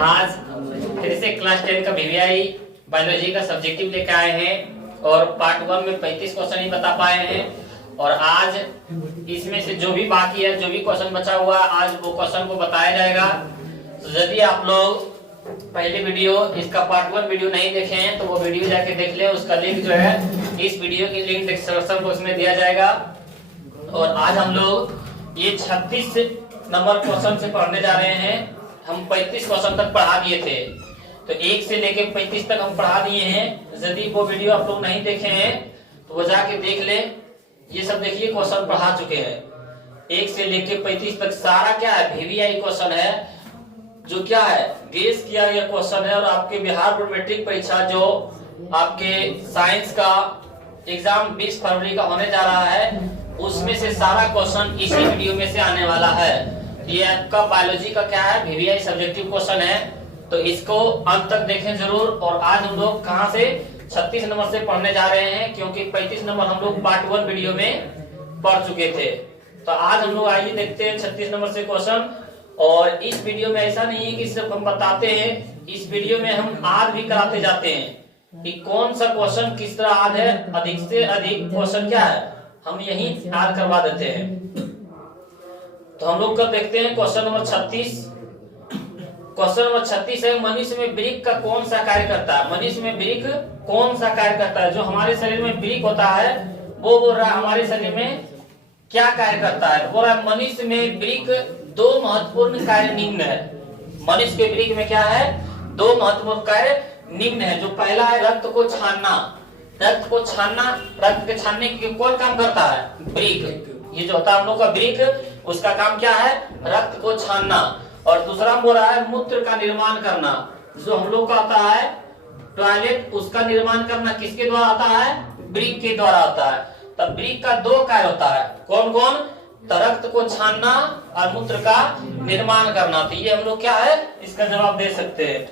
आज फिर से क्लास 10 का वीवीआई बायोलॉजी का सब्जेक्टिव लेकर आए हैं और पार्ट 1 में 35 क्वेश्चन ही बता पाए हैं। और आज इसमें से जो भी बाकी है, जो भी क्वेश्चन बचा हुआ, आज वो क्वेश्चन को बताया जाएगा। तो यदि आप लोग पहले वीडियो इसका पार्ट 1 वीडियो नहीं देखे हैं तो वो वीडियो जाके देख ले। उसका लिंक जो है इस वीडियो की लिंक डिस्क्रिप्शन बॉक्स में दिया जाएगा। और आज हम लोग ये 36 नंबर क्वेश्चन से पढ़ने जा रहे हैं। हम 35 क्वेश्चन तक पढ़ा दिए थे, तो 1 से लेके 35 तक हम पढ़ा दिए हैं। यदि वो वीडियो आप लोग नहीं देखे हैं तो वो जाके देख ले। ये सब देखिए क्वेश्चन पढ़ा चुके हैं। 1 से लेके 35 तक सारा क्या है, वीवीआई क्वेश्चन है, जो क्या है गेस किया गया क्वेश्चन है। और आपके बिहार बोर्ड मैट्रिक परीक्षा जो आपके साइंस का एग्जाम 20 फरवरी का होने जा रहा है, उसमें से सारा क्वेश्चन इसी वीडियो में से आने वाला है। ये आपका बायोलॉजी का क्या है, वीवीआई सब्जेक्टिव क्वेश्चन है, तो इसको अंत तक देखें जरूर। और आज हम लोग कहां से 36 नंबर से पढ़ने जा रहे हैं, क्योंकि 35 नंबर हम लोग पार्ट 1 वीडियो में पढ़ चुके थे। तो आज हम लोग आइए देखते हैं 36 नंबर से क्वेश्चन। और इस वीडियो में ऐसा नहीं है कि सिर्फ हम बताते हैं, इस वीडियो में हम आज भी कराते जाते हैं कि कौन सा क्वेश्चन किस तरह आज है। अधिक से अधिक क्वेश्चन क्या है हम यही आज करवा देते हैं। तो हम लोग कब देखते हैं क्वेश्चन नंबर 36। क्वेश्चन नंबर 36 है, मनुष्य में वृक्क का कौन सा कार्य करता है। मनुष्य में वृक्क कौन सा कार्य करता है। जो हमारे शरीर में वृक्क होता है वो बोल रहा है हमारे शरीर में क्या कार्य करता है। बोल रहा है मनुष्य में वृक्क 2 महत्वपूर्ण कार्य निम्न है। मनुष्य के वृक्क में क्या है, 2 महत्वपूर्ण कार्य निम्न है। जो पहला है रक्त को छानना। रक्त को छानना, रक्त के छानने के कौन काम करता है, वृक्क। ये जो होता है हम लोग का वृक्क, उसका काम क्या है, रक्त को छानना। और दूसरा बोल रहा है मूत्र का निर्माण करना। जो हम लोग का आता है टॉयलेट, उसका निर्माण करना किसके द्वारा आता है, वृक्क के द्वारा आता है। तब वृक्क का 2 कार्य होता है, कौन कौन, तो रक्त को छानना और मूत्र का निर्माण करना। तो ये हम लोग क्या है इसका जवाब दे सकते हैं।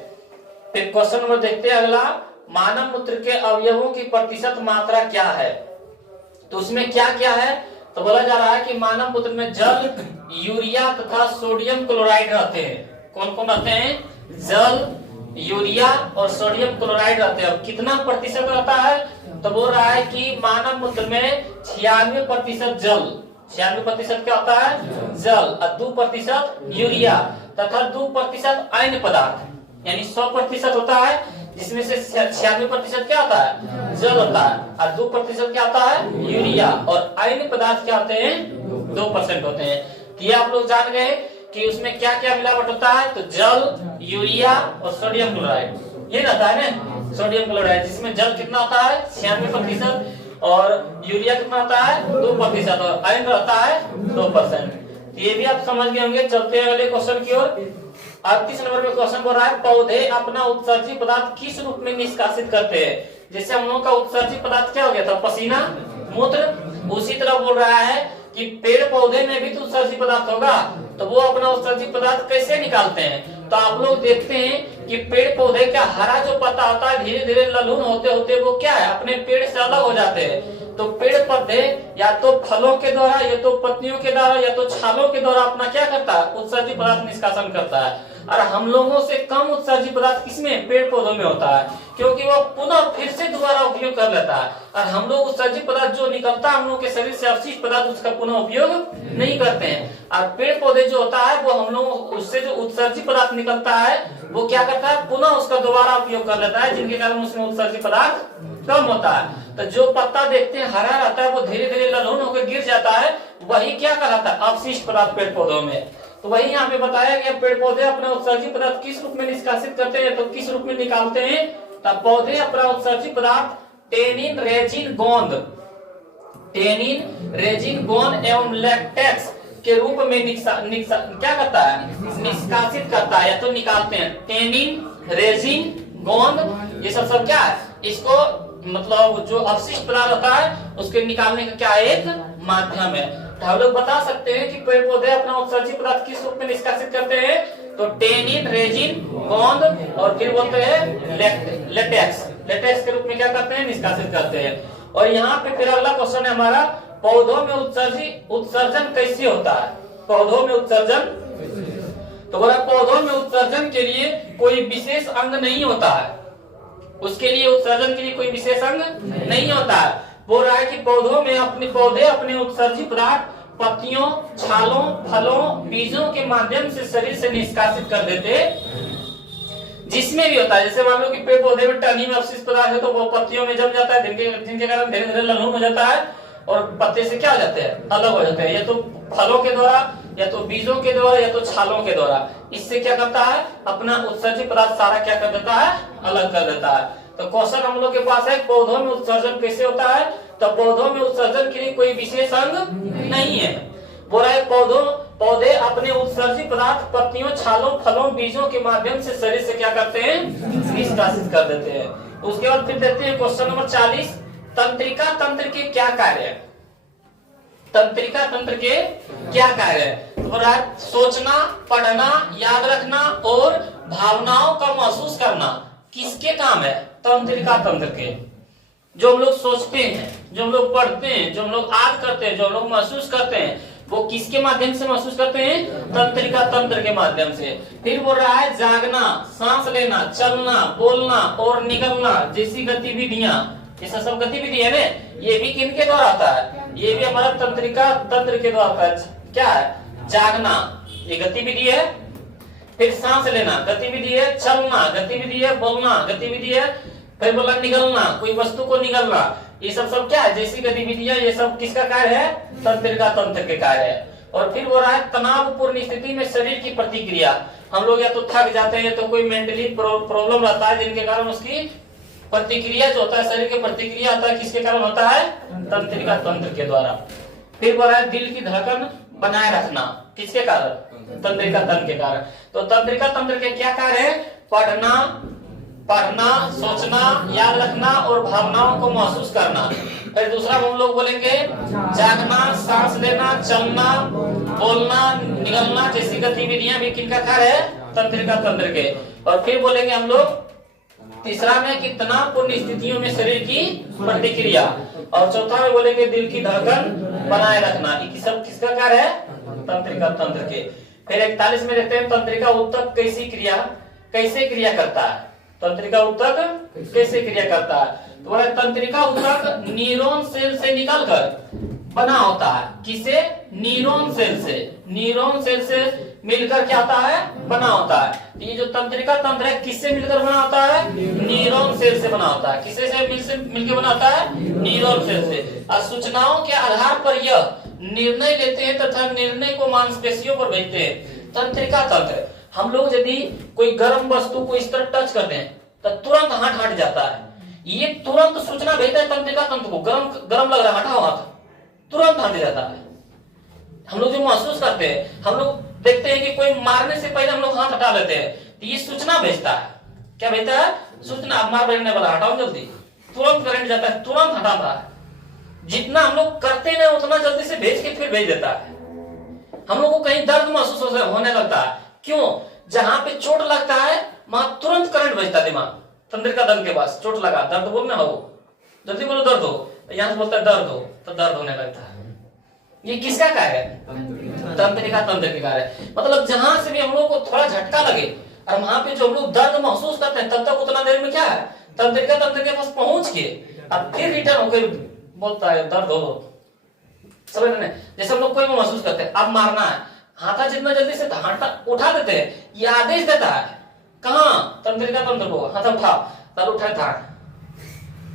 फिर क्वेश्चन नंबर देखते हैं अगला, मानव मूत्र के अवयवों की प्रतिशत मात्रा क्या है। तो उसमें क्या क्या है, तो बोला जा रहा है कि मानव मूत्र में जल, यूरिया तथा सोडियम क्लोराइड रहते हैं। कौन कौन रहते हैं, जल, यूरिया और सोडियम क्लोराइड रहते हैं। कितना प्रतिशत रहता है, तो बोल रहा है कि मानव मूत्र में 96% जल, 96% क्या होता है, जल, और 2% यूरिया तथा 2% अन्य पदार्थ, यानी 100% होता है, जिसमें से 96% क्या होता है, जल होता है, और 2% क्या होता है, यूरिया, और अन्य पदार्थ क्या होते हैं, 2% होते हैं। तो ये आप लोग जान गए कि उसमें क्या क्या मिलावट होता है। तो जल, यूरिया और सोडियम क्लोराइड, ये रहता है ना, सोडियम क्लोराइड, जिसमें जल कितना होता है 96% और यूरिया कितना होता है 2% और अन्य रहता है 2%। ये भी आप समझ गए होंगे। चलते हैं अगले क्वेश्चन की ओर। 38 नंबर में क्वेश्चन बोल रहा है, पौधे अपना उत्सर्जी पदार्थ किस रूप में निष्कासित करते हैं। जैसे हम लोगों का उत्सर्जी पदार्थ क्या हो गया था, पसीना, मूत्र, उसी तरह बोल रहा है कि पेड़ पौधे में भी तो उत्सर्जी पदार्थ होगा, तो वो अपना उत्सर्जी पदार्थ कैसे निकालते हैं। तो आप लोग देखते हैं कि पेड़ पौधे का हरा जो पत्ता होता है, धीरे धीरे ललून होते होते वो क्या है, अपने पेड़ से अलग हो जाते हैं। तो पेड़ पौधे या तो फलों के द्वारा, या तो पत्तियों के द्वारा, या तो छालों के द्वारा अपना क्या करता है, उत्सर्जी पदार्थ निष्कासन करता है। और हम लोगों से कम उत्सर्जी पदार्थ किसमें, पेड़ पौधों में होता है, क्योंकि वो पुनः फिर से दोबारा उपयोग कर लेता है। और हम लोग उत्सर्जी पदार्थ जो निकलता है हम लोग के शरीर से, अवशिष्ट पदार्थ, उसका पुनः उपयोग नहीं करते हैं। और पेड़ पौधे जो होता है वो हम लोग उससे जो उत्सर्जी पदार्थ निकलता है वो क्या करता है, पुनः उसका दोबारा उपयोग कर लेता है, जिनके कारण उसमें उत्सर्जी पदार्थ कम होता है। तो जो पत्ता देखते हैं हरा रहता है, वो धीरे धीरे ललून होकर गिर जाता है, वही क्या कहलाता है, अवशिष्ट पदार्थ पेड़ पौधों में। तो वही यहाँ पे बताया गया, पेड़ पौधे अपना उत्सर्जी पदार्थ किस रूप में निष्कासित करते हैं, तो किस रूप में निकालते हैं। तब पौधे अपना उत्सर्जी पदार्थ टेनिन, रेजिन, गोंद, टेनिन, रेजिन, गोंद एवं लैक्टेक्स के रूप में क्या करता है, निष्कासित करता है, या तो निकालते हैं। टेनिन, रेजिन, गोंद, ये सब क्या है, इसको मतलब जो अवशिष्ट पदार्थ होता है उसके निकालने का क्या एक माध्यम है। तो हम लोग बता सकते हैं कि पेड़ पौधे अपना उत्सर्जी पदार्थ किस रूप में निष्कासित करते हैं, तो टेनिन, रेजिन, गोंद और फिर बोलते हैं लेटेक्स, लेटेक्स के रूप में क्या करते हैं, निष्कासित करते हैं। और यहाँ पे फिर अगला क्वेश्चन है हमारा, पौधों में उत्सर्जन कैसे होता है। पौधों में उत्सर्जन, तो बोला पौधों में उत्सर्जन के लिए कोई विशेष अंग नहीं होता है, उसके लिए उत्सर्जन के लिए कोई विशेष अंग नहीं होता है। बोल रहा है कि पौधे अपने उत्सर्जित पदार्थ पत्तियों, छालों, फलों, बीजों के माध्यम से शरीर से निष्कासित कर देते, जिसमें भी होता है। जैसे मान लो कि पेड़ पौधे में टहनी में अवशिष्ट पदार्थ है तो वो पत्तियों में जम जाता है, जिनके कारण धीरे धीरे लहून हो जाता है और पत्ते से क्या हो जाते हैं, अलग हो जाते हैं, या तो फलों के द्वारा, या तो बीजों के द्वारा, या तो छालों के द्वारा। इससे क्या करता है, अपना उत्सर्जित पदार्थ सारा क्या कर देता है, अलग कर देता है। तो क्वेश्चन हम लोग के पास है, पौधों में उत्सर्जन कैसे होता है? तो पौधों में उत्सर्जन के लिए कोई विशेष अंग नहीं है। बोल रहा है पौधे अपने उत्सर्जित पदार्थ पत्तियों, छालों, फलों, बीजों के माध्यम से शरीर से क्या करते हैं, निष्कासित कर देते हैं। उसके बाद फिर देखते हैं क्वेश्चन नंबर 40, तंत्रिका तंत्र के क्या कार्य है? तंत्रिका तंत्र के क्या कार्य है? तो बोल रहा है सोचना, पढ़ना, याद रखना और भावनाओं का महसूस करना किसके काम है? तंत्रिका तंत्र के। जो हम लोग सोचते हैं, जो हम लोग पढ़ते हैं, जो हम लोग याद करते हैं, जो हम लोग महसूस करते हैं, वो किसके माध्यम से महसूस करते हैं? तंत्रिका तंत्र के माध्यम से। फिर बोल रहा है जागना, सांस लेना, चलना, बोलना और निगलना जैसी गतिविधियां, ये सब गतिविधि है ना, ये भी किनके द्वारा आता है? ये भी हमारा तंत्रिका तंत्र के द्वारा आता है। क्या है? जागना ये गतिविधि है, फिर सांस लेना गतिविधि है, चलना गतिविधि है, बोलना गतिविधि है, फिर बोला निगलना, कोई वस्तु को निगलना, ये सब क्या है? जैसी गतिविधियां, ये सब किसका कार्य है? तंत्रिका तंत्र के कार्य है। और फिर बोल रहा है तनावपूर्ण स्थिति में शरीर की प्रतिक्रिया। हम लोग या तो थक जाते हैं, तो कोई मेंटली प्रॉब्लम रहता है, जिनके कारण उसकी प्रतिक्रिया जो होता है, शरीर की प्रतिक्रिया होता है, किसके कारण होता है? तंत्रिका तंत्र के द्वारा। फिर बोल रहा है दिल की धड़कन बनाए रखना, किसके कारण? तंत्रिका तंत्र के कारण। तो तंत्रिका तंत्र के क्या कार्य है? पढ़ना, सोचना, याद रखना और भावनाओं को महसूस करना। फिर दूसरा हम लोग बोलेंगे जागना, सांस लेना, चलना, बोलना, निगलना जैसी गतिविधियां भी किनका कार्य है? तंत्रिका तंत्र के। और फिर बोलेंगे हम लोग तीसरा में कि तनावपूर्ण स्थितियों में शरीर की प्रतिक्रिया। और चौथा में बोलेंगे दिल की धड़कन बनाए रखना। ये सब किसका कार्य है? तंत्रिका तंत्र के। फिर 41 में देखते हैं तंत्रिका ऊतक कैसे क्रिया करता है? तंत्रिका ऊतक कैसे क्रिया करता है? तो बोला तंत्रिका ऊतक न्यूरॉन सेल से निकलकर बना होता है। किसे? न्यूरॉन सेल से मिलकर क्या होता है? बना होता है। ये जो तंत्रिका तंत्र है किससे मिलकर बना होता है? न्यूरॉन सेल से बना होता है। किससे से मिलकर बना होता है? न्यूरॉन सेल से। और सूचनाओं के आधार पर यह निर्णय लेते हैं तथा निर्णय को मांसपेशियों पर भेजते हैं। तंत्रिका तंत्र, हम लोग यदि कोई गर्म वस्तु को इस तरह टच कर दें तो तुरंत हाथ हट जाता है। ये तुरंत सूचना भेजता है तंत्रिका तंत्र को, गरम लग रहा है, हटाओ हाथ, तुरंत हट जाता है। हम लोग जो महसूस करते हैं, हम लोग देखते हैं कि कोई मारने से पहले हम लोग हाथ हटा लेते हैं, तो ये सूचना भेजता है। क्या भेजता है? सूचना, मार भेजने वाला, हटाओ जल्दी, तुरंत करंट जाता है, तुरंत हटाता है। जितना हम लोग करते हैं उतना जल्दी से भेज के फिर भेज देता है। हम लोग को कहीं दर्द महसूस होने लगता है, क्यों? जहां पे चोट लगता है वहां तुरंत करंट भेजता है दिमाग। तंत्रिका तंत्र के पास चोट लगा, दर्द बोलना हो, जल्दी बोलो दर्द हो, यहां से बोलता है दर्द हो, तो दर्द होने लगता है। ये किसका कार्य है? तंत्रिका तंत्र के कार्य है। मतलब जहां से भी हम लोग को थोड़ा झटका लगे और वहां पे जो हम लोग दर्द महसूस करते हैं, तब तक उतना देर में क्या है? तंत्रिका तंत्र के पास पहुंच के अब फिर रिटर्न होकर बोलता है दर्द हो। समझ रहे? जैसे हम लोग कोई महसूस करते हैं, अब मारना है, हाथा जितना जल्दी से हाथा उठा देते हैं, ये आदेश देता है कहाँ? तंत्रिका तंत्र को, हाथा उठा, तब उठाए था।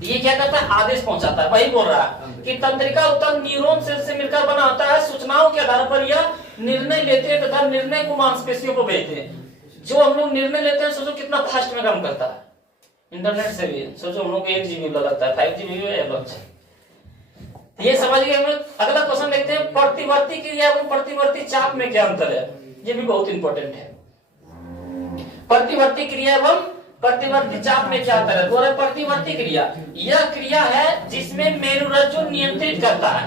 ये क्या करता है? आदेश पहुंचाता है। वही बोल रहा है कि तंत्रिका ऊतक न्यूरॉन सेल से मिलकर बना होता है। सूचनाओं के आधार पर यह निर्णय लेते हैं तथा निर्णय को मांसपेशियों को भेजते हैं। जो हम लोग निर्णय लेते हैं, सोचो कितना फास्ट में काम करता है। इंटरनेट से भी सोचो हम लोग 1 GB लगता है, 5 GB ये समझ गए। हम अगला क्वेश्चन देखते हैं, प्रतिवर्ती क्रिया एवं प्रतिवर्ती चाप में क्या अंतर है? ये भी बहुत इंपॉर्टेंट है। प्रतिवर्ती क्रिया एवं प्रतिवर्ती चाप में क्या अंतर है? तो प्रतिवर्ती क्रिया, यह क्रिया है जिसमें मेरुरज्जु नियंत्रित करता है।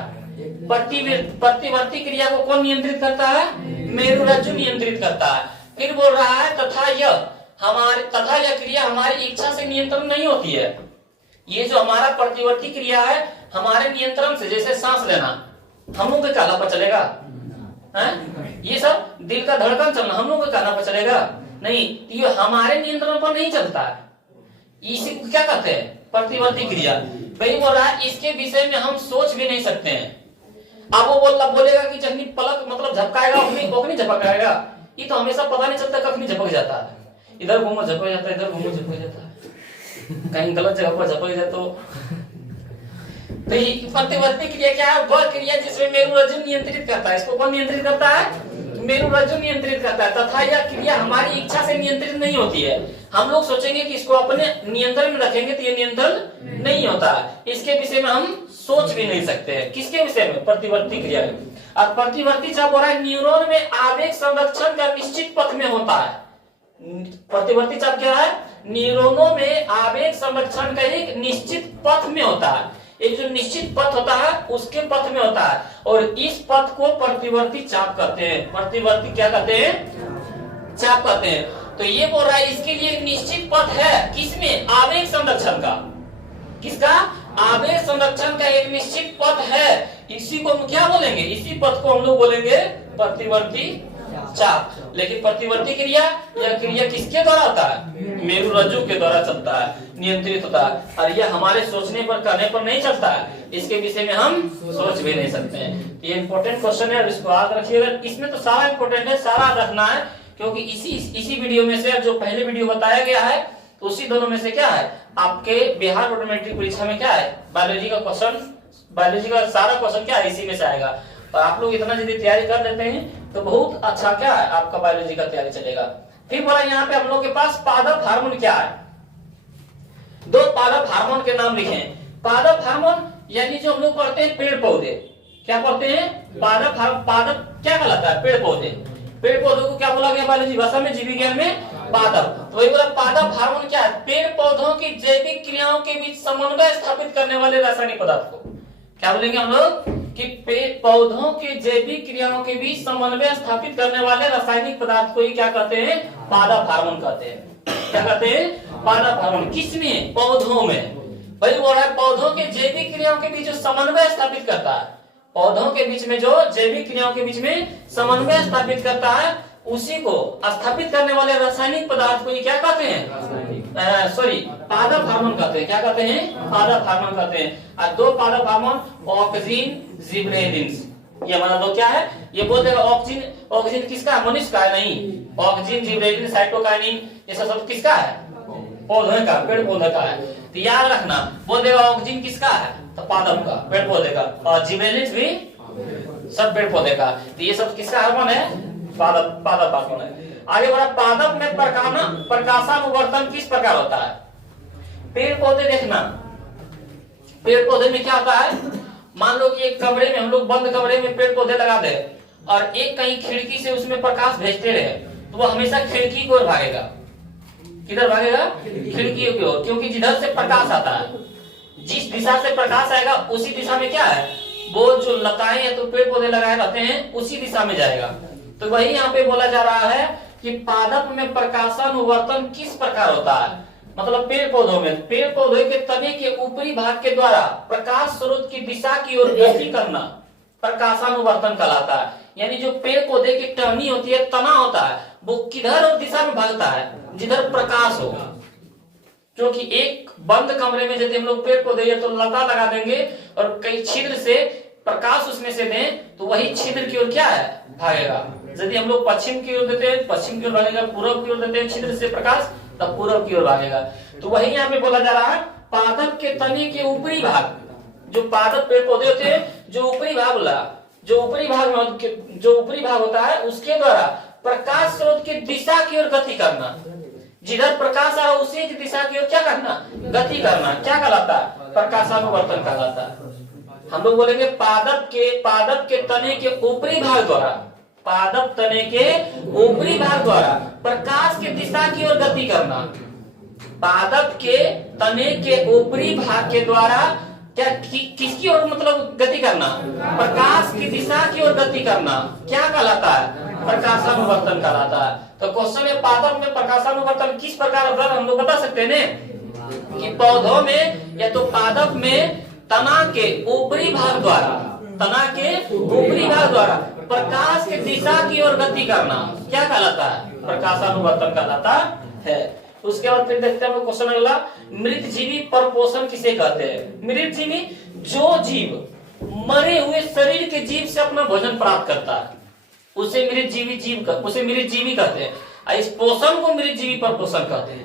प्रतिवर्ती क्रिया को कौन नियंत्रित करता है? मेरुरज्जु नियंत्रित करता है। फिर बोल रहा है तथा यह क्रिया हमारी इच्छा से नियंत्रण नहीं होती है। ये जो हमारा प्रतिवर्ती क्रिया है हमारे नियंत्रण से, जैसे सांस लेना, हम लोग के कहना पर चलेगा? ये सब दिल का धड़कन चलना हम लोग के कहना पर चलेगा? नहीं, ये हमारे नियंत्रण पर नहीं चलता है। इसी को क्या कहते हैं? प्रतिवर्ती क्रिया। भाई बोल रहा है इसके विषय में हम सोच भी नहीं सकते हैं। अब वो बोलेगा कि जखनी पलक मतलब झपकाएगा ओखनी झपकाएगा, ये तो हमेशा पता नहीं चलता कखनी झपक जाता है। इधर घूमो झपक जाता है, इधर घूमो झपक जाता है, कहीं गलत जगह पर झपक जाए तो ये प्रतिवर्ती क्रिया क्या है? वह क्रिया जिसमें मेरुरज्जु नियंत्रित करता है। इसको कौन नियंत्रित करता है? मेरुरज्जु नियंत्रित करता है। तथा यह क्रिया हमारी इच्छा से नियंत्रित नहीं होती है। हम लोग सोचेंगे कि इसको अपने नियंत्रण में रखेंगे तो ये नियंत्रण नहीं होता। इसके विषय में हम सोच भी नहीं सकते हैं। किसके विषय में? प्रतिवर्ती क्रिया। और प्रतिवर्ती चाप हो रहा है न्यूरॉन में आवेग संरक्षण का निश्चित पथ में होता है। प्रतिवर्ती चाप क्या है? न्यूरॉनों में आवेग संरक्षण का एक निश्चित पथ में होता है। एक जो निश्चित पथ होता है उसके पथ में होता है, और इस पथ को प्रतिवर्ती चाप कहते हैं। प्रतिवर्ती क्या कहते हैं? चाप कहते हैं। तो ये बोल रहा है इसके लिए एक निश्चित पथ है। किसमें? आवेग संरक्षण का। किसका? आवेग संरक्षण का एक निश्चित पथ है। इसी को हम क्या बोलेंगे? इसी पथ को हम लोग बोलेंगे प्रतिवर्ती चाप। लेकिन प्रतिवर्ती क्रिया, यह क्रिया किसके द्वारा होता है? मेरुरज्जु के द्वारा चलता है, नियंत्रित होता है, और यह हमारे सोचने पर करने पर नहीं चलता है। इसके विषय में हम सोच भी नहीं सकते हैं। ये इंपॉर्टेंट क्वेश्चन है, इसको याद रखिएगा। इसमें तो सारा इंपॉर्टेंट है, सारा रखना है, क्योंकि इसी वीडियो में से जो पहले वीडियो बताया गया है तो उसी दोनों में से क्या है आपके बिहार बोर्ड मैट्रिक परीक्षा में क्या है? बायोलॉजी का क्वेश्चन, बायोलॉजी का सारा क्वेश्चन क्या है? इसी में से आएगा। और आप लोग इतना यदि तैयारी कर लेते हैं तो बहुत अच्छा क्या है आपका बायोलॉजी का तैयारी चलेगा। फिर बोला यहाँ पे हम लोग के पास पादप हार्मोन क्या है? दो पादप हार्मोन के नाम लिखे। पादप हार्मोन यानी जो हम लोग पढ़ते हैं पेड़ पौधे, क्या पढ़ते हैं? पादप क्या कहलाता है? पेड़ पौधे। पेड़ पौधों को क्या बोला गया बायोलॉजी भाषा में, जीव विज्ञान में? पादप। तो वही बोला पादप हार्मोन क्या है? पेड़ पौधों की जैविक क्रियाओं के बीच समन्वय स्थापित करने वाले रासायनिक पदार्थ को क्या बोलेंगे हम लोग? कि पेड़ पौधों के जैविक क्रियाओं के बीच समन्वय स्थापित करने वाले रासायनिक पदार्थ को ही क्या कहते हैं? पादप हार्मोन कहते हैं। क्या कहते हैं? पादप हार्मोन। किसमें? पौधों में। भाई बोल रहा है पौधों के जैविक क्रियाओं के बीच जो समन्वय स्थापित करता है, पौधों के बीच में जो जैविक क्रियाओं के बीच में समन्वय स्थापित करता है, उसी को स्थापित करने वाले रासायनिक पदार्थ को ये क्या कहते हैं? सॉरी, पादप हार्मोन कहते हैं। क्या कहते हैं? पादप हार्मोन कहते हैं। और दो पादप हार्मोन ऑक्सीन, जिबरेलिन। ये हमारा दो क्या है? ये बोल देगा ऑक्सीजन किसका है? मनुष्य का है? नहीं। ऑक्सीजन, जिबरेलिन, साइटोकाइनिन ये सब किसका है? पौधे का, पेड़ पौधे का है। तो याद रखना, बोल देगा ऑक्सीजन किसका है? तो पादप का, पेड़ पौधे का। और जिबरेलिन भी सब पेड़ पौधे का। तो ये सब किसका हार्मोन है? पादप हार्मोन है। आगे बढ़ा, पादप में प्रकाशानुवर्तन किस प्रकार होता है? पेड़ पौधे देखना, पेड़ पौधे में क्या होता है? मान लो कि एक कमरे में हम लोग बंद कमरे में पेड़ पौधे लगा दे और एक कहीं खिड़की से उसमें प्रकाश भेजते रहे तो वो हमेशा खिड़की की ओर भागेगा। किधर भागेगा? खिड़की की ओर, क्योंकि जिधर से प्रकाश आता है, जिस दिशा से प्रकाश आएगा उसी दिशा में क्या है? वो जो लताएं या तो पेड़ पौधे लगाए रहते हैं उसी दिशा में जाएगा। तो वही यहाँ पे बोला जा रहा है कि पादप में प्रकाशानुवर्तन किस प्रकार होता है? मतलब पेड़ पौधों में, पेड़ पौधे के तने के ऊपरी भाग के द्वारा प्रकाश स्रोत की दिशा की ओर गति करना प्रकाशानुवर्तन कहलाता है। यानी जो पेड़ पौधे की टहनी होती है, तना होता है, वो किधर और दिशा में भागता है? जिधर प्रकाश हो। क्योंकि एक बंद कमरे में यदि हम लोग पेड़ पौधे या तो लता लगा देंगे और कई छिद्र से प्रकाश उसमें से दें तो वही छिद्र की ओर क्या है? भागेगा। यदि हम लोग पश्चिम की ओर देते हैं, पश्चिम की ओर भागेगा। पूर्व की ओर देते हैं छिद्र से प्रकाश, तब पूर्व की ओर भागेगा। तो वही यहाँ पे बोला जा रहा है पादप के तने के ऊपरी भाग, जो पादप पेड़ पौधे होते हैं, जो ऊपरी भाग होता है उसके द्वारा प्रकाश स्रोत की दिशा की ओर गति करना। जिधर प्रकाश आ उसी दिशा की ओर क्या करना? गति करना। क्या कहलाता है? प्रकाशानुवर्तन कहलाता है। हम लोग बोलेंगे पादप के तने के ऊपरी भाग द्वारा, पादप तने के ऊपरी भाग द्वारा प्रकाश की दिशा की ओर गति करना। पादप के तने के ऊपरी भाग के द्वारा क्या किसकी ओर मतलब गति करना? प्रकाश की दिशा की ओर गति करना। क्या कहलाता है? प्रकाशानुवर्तन कहलाता है। तो क्वेश्चन है पादप में प्रकाशानुवर्तन किस प्रकार होता है? हम लोग बता सकते हैं कि पौधों में या तो पादप में तना के ऊपरी भाग द्वारा प्रकाश की दिशा की ओर गति करना क्या कहलाता है? प्रकाशानुवर्तन कहलाता है। उसके बाद फिर देखते हैं क्वेश्चन अगला, मृतजीवी परपोषण किसे कहते हैं? मृतजीवी जो जीव मरे हुए शरीर के जीव से अपना भोजन प्राप्त करता है उसे मृतजीवी कहते हैं। इस पोषण को मृतजीवी परपोषण कहते हैं।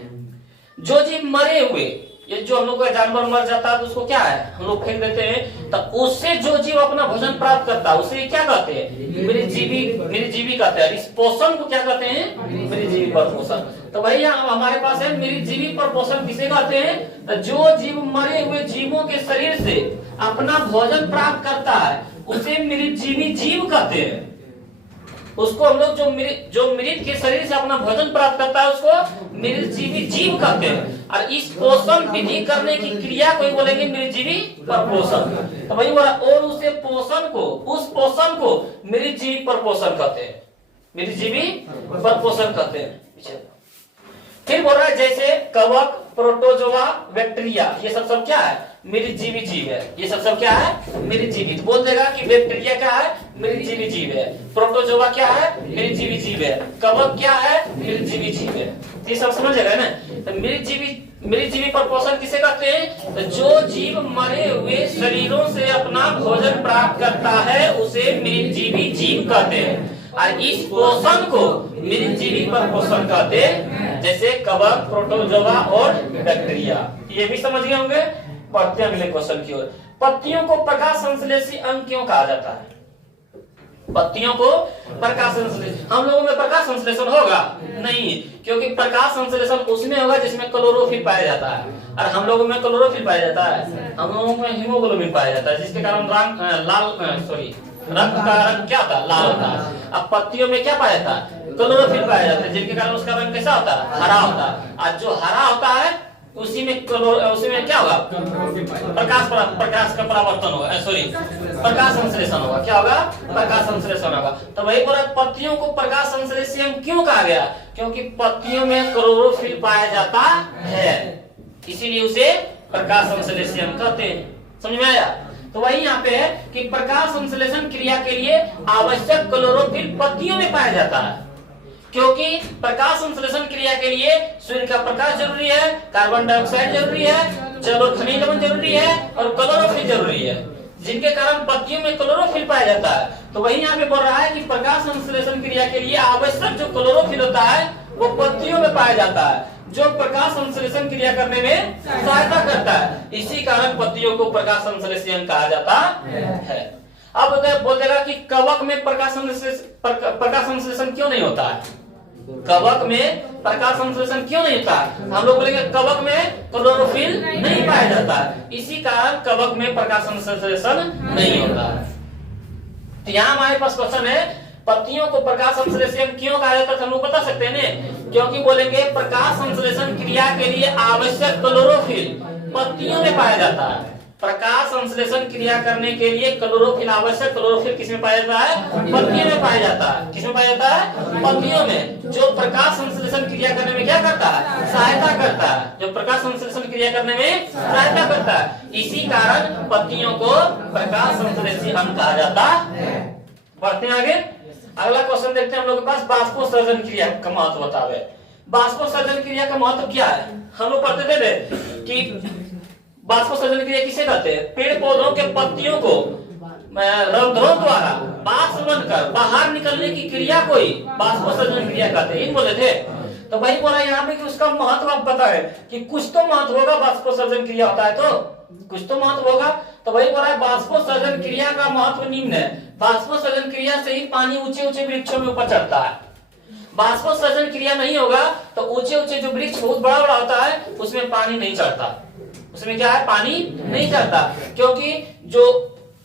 जो जीव मरे हुए, ये जो हम लोग का जानवर मर जाता है तो उसको क्या है, हम लोग फेंक देते हैं, तो उससे जो जीव अपना भोजन प्राप्त करता है उसे क्या कहते हैं? मृतजीवी कहते हैं। इस पोषण को क्या कहते हैं? मृतजीवी परपोषण। तो भाई यहाँ हमारे पास है मृतजीवी परपोषण किसे कहते हैं? तो जो जीव मरे हुए जीवों के शरीर से अपना भोजन प्राप्त करता है उसे मृतजीवी जीव कहते हैं। उसको हम लोग जो मृत के शरीर से अपना भोजन प्राप्त करता है उसको मृतजीवी जीव कहते हैं। और इस पोषण विधि करने की क्रिया को बोलेंगे मृतजीवी परपोषण। तो भाई और उस पोषण को मृतजीवी परपोषण कहते हैं, मृतजीवी परपोषण कहते हैं। फिर बोल रहा है जैसे कवक, प्रोटोजोआ, बैक्टीरिया, ये सब क्या है? मृतजीवी जीव है। ये सब क्या है? मृतजीवी। तो बोल देगा कि बैक्टीरिया क्या है? मृतजीवी जीव है। प्रोटोजोआ क्या है? मृतजीवी जीव है। कवक क्या है? मृतजीवी जीव है। ये सब समझेगा ना? तो मृतजीवी परपोषण किसे कहते हैं? तो जो जीव मरे हुए शरीरों से अपना भोजन प्राप्त करता है उसे मृतजीवी जीव कहते हैं। और इस पोषण को मृतजीवी परपोषण कहते हैं, जैसे कवक, प्रोटोजोआ और बैक्टीरिया। ये भी समझ गए होंगे। पढ़ते हैं अगले क्वेश्चन की ओर। पत्तियों को प्रकाश संश्लेषी अंग क्यों कहा जाता है? पत्तियों को प्रकाश संश्लेषण, हम लोगों में प्रकाश संश्लेषण होगा नहीं, क्योंकि प्रकाश संश्लेषण उसमें होगा जिसमें क्लोरोफिल पाया जाता है। और हम लोगों में क्लोरोफिल पाया जाता है, हम लोगों में हीमोग्लोबिन पाया जाता है, जिसके कारण रक्त का रंग क्या होता है? लाल होता है। अब पत्तियों में क्या पाया जाता है? क्लोरोफिल पाया जाता है, जिनके कारण उसका रंग कैसा होता है? हरा होता है। और जो हरा होता है उसी में क्या होगा? प्रकाश का परावर्तन होगा, प्रकाश संश्लेषण होगा। क्या होगा? प्रकाश संश्लेषण होगा। तो वही बोला पत्तियों को प्रकाश संश्लेषी अंग क्यों कहा गया? क्योंकि पत्तियों में क्लोरोफिल पाया जाता है, इसीलिए उसे प्रकाश संश्लेषी अंग कहते हैं। समझ में आया? तो वही यहाँ पे है कि प्रकाश संश्लेषण क्रिया के लिए आवश्यक क्लोरोफिल पत्तियों में पाया जाता है, क्योंकि प्रकाश संश्लेषण क्रिया के लिए सूर्य का प्रकाश जरूरी है, कार्बन डाइऑक्साइड जरूरी है, जल और खनिज लवण जरूरी है और क्लोरोफिल जरूरी है, जिनके कारण पत्तियों में क्लोरोफिल पाया जाता है। तो वही यहाँ पे बोल रहा है कि प्रकाश संश्लेषण क्रिया के लिए आवश्यक जो क्लोरोफिल होता है वो पत्तियों में पाया जाता है, जो प्रकाश संश्लेषण क्रिया करने में सहायता करता है। इसी कारण पत्तियों को प्रकाश संश्लेषी अंग कहा जाता है। अब बोल देगा कि कवक में प्रकाश संश्लेषण क्यों नहीं होता है? कवक में प्रकाश संश्लेषण क्यों नहीं होता? हम लोग बोलेंगे कवक में क्लोरोफिल नहीं पाया जाता है, इसी कारण कवक में प्रकाश संश्लेषण नहीं होता है। तो यहाँ हमारे पास क्वेश्चन है पत्तियों को प्रकाश संश्लेषण क्यों कहा जाता है? हम लोग बता सकते हैं ना, क्योंकि बोलेंगे प्रकाश संश्लेषण क्रिया के लिए आवश्यक क्लोरोफिल पत्तियों में पाया जाता है। प्रकाश संश्लेषण क्रिया करने के लिए क्लोरोफिल आवश्यक क्लोरोफिल किसमें पाया जाता है? पत्तियों में पाया जाता है। किसमें पाया जाता है? पत्तियों में, जो प्रकाश संश्लेषण क्रिया करने में क्या करता है? सहायता करता है, जो प्रकाश संश्लेषण क्रिया करने में सहायता करता है। इसी कारण पत्तियों को प्रकाश संश्लेषी अंग कहा जाता है। बढ़ते हैं आगे। अगला क्वेश्चन देखते हैं हम लोग के पास, बाष्पोत्सर्जन क्रिया का महत्व बतावे। बाष्पोत्सर्जन क्रिया का महत्व क्या है? हम लोग पढ़ते थे कि बाष्पोत्सर्जन क्रिया किसे कहते हैं? पेड़ पौधों के पत्तियों को रंध्रों द्वारा बाष्प बनकर बाहर निकलने की क्रिया को ही बाष्पोत्सर्जन क्रिया कहते हैं। बोले थे तो भाई बोला यहाँ पे कि उसका महत्व आप पता है कि कुछ तो महत्व होगा, बाष्पोत्सर्जन क्रिया होता है तो कुछ तो महत्व होगा। तो वही बोला है बाष्पोत्सर्जन क्रिया का महत्व निम्न है। बाष्पोत्सर्जन क्रिया से ही पानी ऊंचे ऊंचे वृक्षों में ऊपर चढ़ता है। बाष्पोत्सर्जन क्रिया नहीं होगा तो ऊंचे ऊंचे जो वृक्ष बहुत बड़ा बड़ा होता है उसमें पानी नहीं चढ़ता, उसमें क्या है? पानी नहीं चढ़ता, क्योंकि जो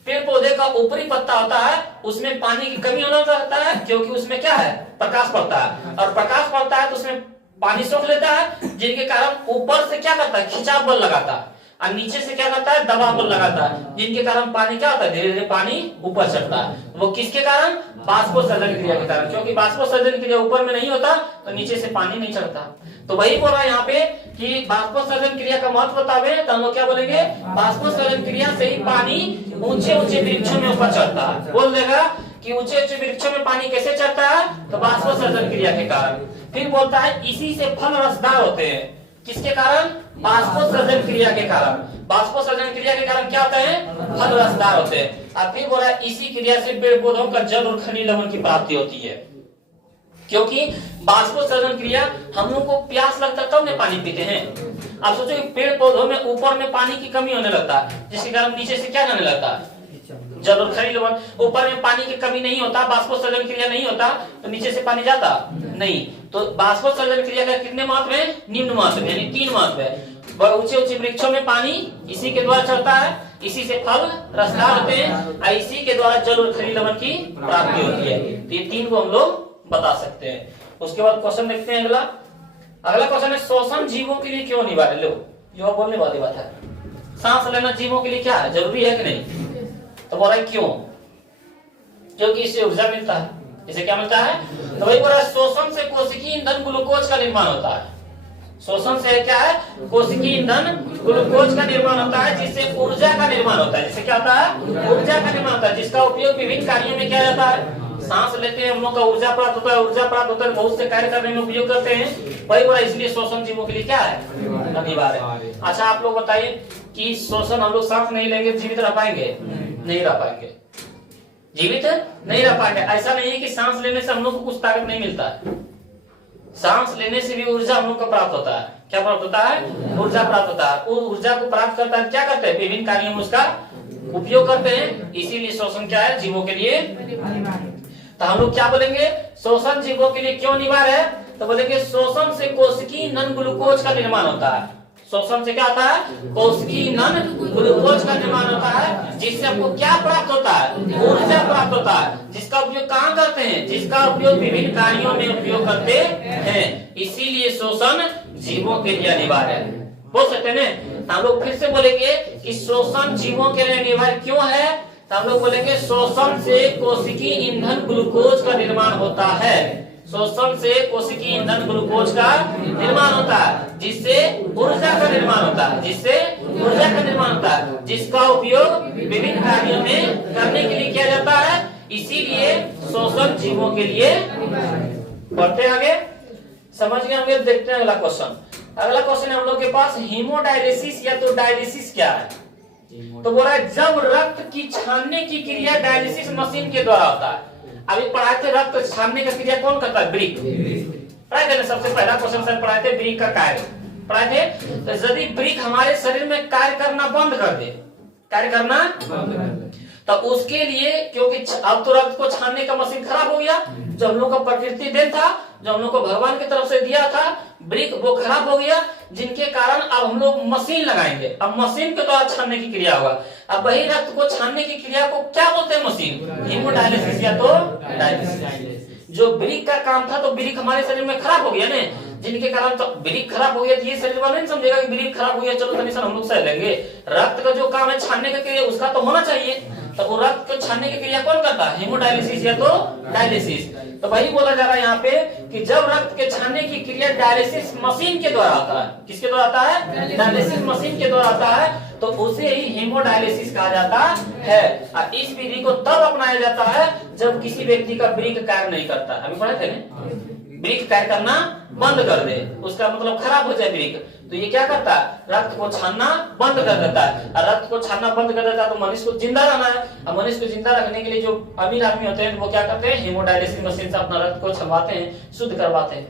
पेड़ पौधे का ऊपरी पत्ता होता है उसमें पानी की कमी होना रहता है, क्योंकि उसमें क्या है? प्रकाश पड़ता है, और प्रकाश पड़ता है तो उसमें पानी सोख लेता है, जिनके कारण ऊपर से क्या करता है? खिंचाव बल लगाता है, और नीचे से क्या करता है? दबाव बल लगाता है, जिनके कारण पानी क्या होता है? धीरे धीरे पानी ऊपर चढ़ता है। वो किसके कारण? बाष्पोत्सर्जन क्रिया के कारण, क्योंकि बाष्पोत्सर्जन क्रिया ऊपर में नहीं होता तो नीचे से पानी नहीं चढ़ता। तो वही बोल रहा है यहाँ पे कि बाष्पोत्सर्जन क्रिया का महत्व बतावे तो हम लोग क्या बोलेंगे? बाष्पोत्सर्जन क्रिया से ही पानी ऊंचे ऊंचे वृक्षों में ऊपर चढ़ता है। बोल देगा कि ऊंचे ऊंचे वृक्षों में पानी कैसे चढ़ता है, तो बाष्पोत्सर्जन क्रिया के कारण। फिर बोलता है इसी से फल रसदार होते हैं, किसके कारण, बाष्पोत्सर्जन क्रिया के कारण। बाष्पोत्सर्जन क्रिया के कारण क्या होता है, फल रसदार होते हैं। अब फिर बोला इसी क्रिया से पेड़ पौधों का जल और खनिज लवण की प्राप्ति होती है, क्योंकि बाष्पोत्सर्जन क्रिया हम लोग को प्यास लगता है तब में पानी पीते हैं। आप सोचो कि पेड़ पौधों में ऊपर में पानी की कमी होने लगता है, जिसके कारण नीचे से क्या जाने लगता है, जल और खनिज लवण। ऊपर में पानी की कमी नहीं होता, बाष्पोत्सर्जन क्रिया नहीं होता, तो नीचे से पानी जाता नहीं। तो बाष्पोत्सर्जन क्रिया का कितने महत्व है, निम्न महत्व, यानी 3 महत्व है। ऊंचे ऊंचे वृक्षों में पानी इसी के द्वारा चढ़ता है, इसी से फल रसदार होते हैं, और इसी के द्वारा जल और खनिज लवण की प्राप्ति होती है। तो ये 3 को हम लोग बता सकते हैं। उसके बाद क्वेश्चन देखते हैं अगला। अगला क्वेश्चन है शोषण जीवों के लिए क्यों अनिवार्य। लो यो बोलने वाली बात है, सांस लेना जीवों के लिए क्या है, जरूरी है कि नहीं। तो बोला क्यों, क्योंकि इससे ऊर्जा मिलता है। इसे क्या मिलता है, तो वही बोला शोषण से कोशिकीय ईंधन ग्लूकोज का निर्माण होता है। शोषण से क्या है, कोशिकीय ईंधन ग्लूकोज का निर्माण होता है, जिससे ऊर्जा का निर्माण होता है। जिससे क्या होता है, ऊर्जा का निर्माण होता है, जिसका उपयोग विभिन्न कार्यों में किया जाता है। सांस लेते हैं हम लोग का ऊर्जा प्राप्त होता है, ऊर्जा प्राप्त होता है बहुत से कार्य करने में उपयोग करते हैं। वही बोला इसलिए शोषण जीवों के लिए क्या है, अनिवार्य है। अच्छा आप लोग बताइए कि शोषण हम लोग सांस नहीं लेंगे जीवित रह पाएंगे, नहीं रह पाएंगे, जीवित नहीं रह पाएंगे। ऐसा नहीं है कि सांस लेने से हम लोग को कुछ ताकत नहीं मिलता है, सांस लेने से भी ऊर्जा हम लोग को प्राप्त होता है। क्या प्राप्त होता है, ऊर्जा प्राप्त होता है। उस ऊर्जा को प्राप्त करता है, क्या करते हैं, विभिन्न कार्यों में उसका उपयोग करते हैं। इसीलिए शोषण क्या है, जीवों के लिए। तो हम लोग क्या बोलेंगे, शोषण जीवों के लिए क्यों अनिवार्य है, तो बोलेंगे शोषण से कोशिकीय नन ग्लूकोज का निर्माण होता है। शोषण से क्या होता है, कोशिकीय नन ग्लूकोज का निर्माण होता है, जिससे हमको क्या प्राप्त होता है, ऊर्जा प्राप्त होता है, जिसका उपयोग कहाँ करते हैं, जिसका उपयोग विभिन्न कार्यों में उपयोग करते हैं। इसीलिए शोषण जीवों के लिए अनिवार्य है। बोल सकते हैं। हम लोग फिर से बोलेंगे कि शोषण जीवों के लिए अनिवार्य क्यों है, तो हम लोग बोलेंगे शोषण से कोशिकीय ईंधन ग्लूकोज का निर्माण होता है। शोषण से कोशिकीय ईंधन ग्लूकोज का निर्माण होता है, जिससे ऊर्जा का निर्माण होता है, जिससे ऊर्जा का निर्माण होता है, जिसका उपयोग विभिन्न कार्यों में करने के लिए किया जाता है। इसीलिए शोषण जीवों के लिए। बढ़ते हैं आगे, समझ गए होंगे। देखते हैं अगला क्वेश्चन। अगला क्वेश्चन हम लोग के पास हीमोडायलिसिस या तो डायलिसिस क्या है। तो बोला है जब रक्त की छानने की क्रिया डायलिसिस मशीन के द्वारा होता है। अभी पढ़ाए थे रक्त छानने का क्रिया कौन करता है, ब्रिक पढ़ाए थे ना। सबसे पहला क्वेश्चन सर पढ़ाए थे ब्रिक का कार्य पढ़ाए थे। तो यदि ब्रिक हमारे शरीर में कार्य करना बंद कर दे, कार्य करना तो उसके लिए, क्योंकि अब तो रक्त को छानने का मशीन खराब हो गया, जो हम लोग का प्रकृति देन था, जो हम लोग को भगवान की तरफ से दिया था ब्रिक, वो खराब हो गया, जिनके कारण अब हम लोग मशीन लगाएंगे। अब मशीन के द्वारा छानने की क्रिया होगा। अब वही रक्त को छानने की क्रिया को क्या बोलते हैं, मशीन, हीमोडायलिसिस या तो डायलिसिस। जो ब्रिक का काम था, तो ब्रिक हमारे शरीर में खराब हो गया ना, जिनके कारण तो ब्रिक खराब हो गया, तो ये शरीर वाला नहीं समझेगा कि ब्रिक खराब हो गया चलो टेंशन हम लोग सह लेंगे। रक्त का जो काम है छानने का क्रिया, उसका तो होना चाहिए। तो वो रक्त को छानने की क्रिया कौन करता है, हीमोडायलिसिस या तो डायलिसिस। तो वही बोला जा रहा है यहाँ पे कि जब रक्त के छानने की क्रिया डायलिसिस मशीन के द्वारा आता है, किसके द्वारा आता है, डायलिसिस मशीन के द्वारा आता है, तो उसे ही हीमोडायलिसिस कहा जाता है। और इस विधि को तब अपनाया जाता है जब किसी व्यक्ति का ब्रिक कार्य नहीं करता। अभी पढ़े थे ना, ब्रिक कार्य करना बंद कर दे, उसका मतलब खराब हो जाए ब्रिक, तो ये क्या करता है, रक्त को छानना बंद कर देता है। और रक्त को छानना बंद कर देता है तो मनुष्य को जिंदा रहना है। और मनुष्य को जिंदा रखने के लिए जो अमीर आदमी होते हैं वो क्या करते हैं, हीमोडायलिसिस मशीन से अपना रक्त को छलवाते हैं, शुद्ध करवाते हैं।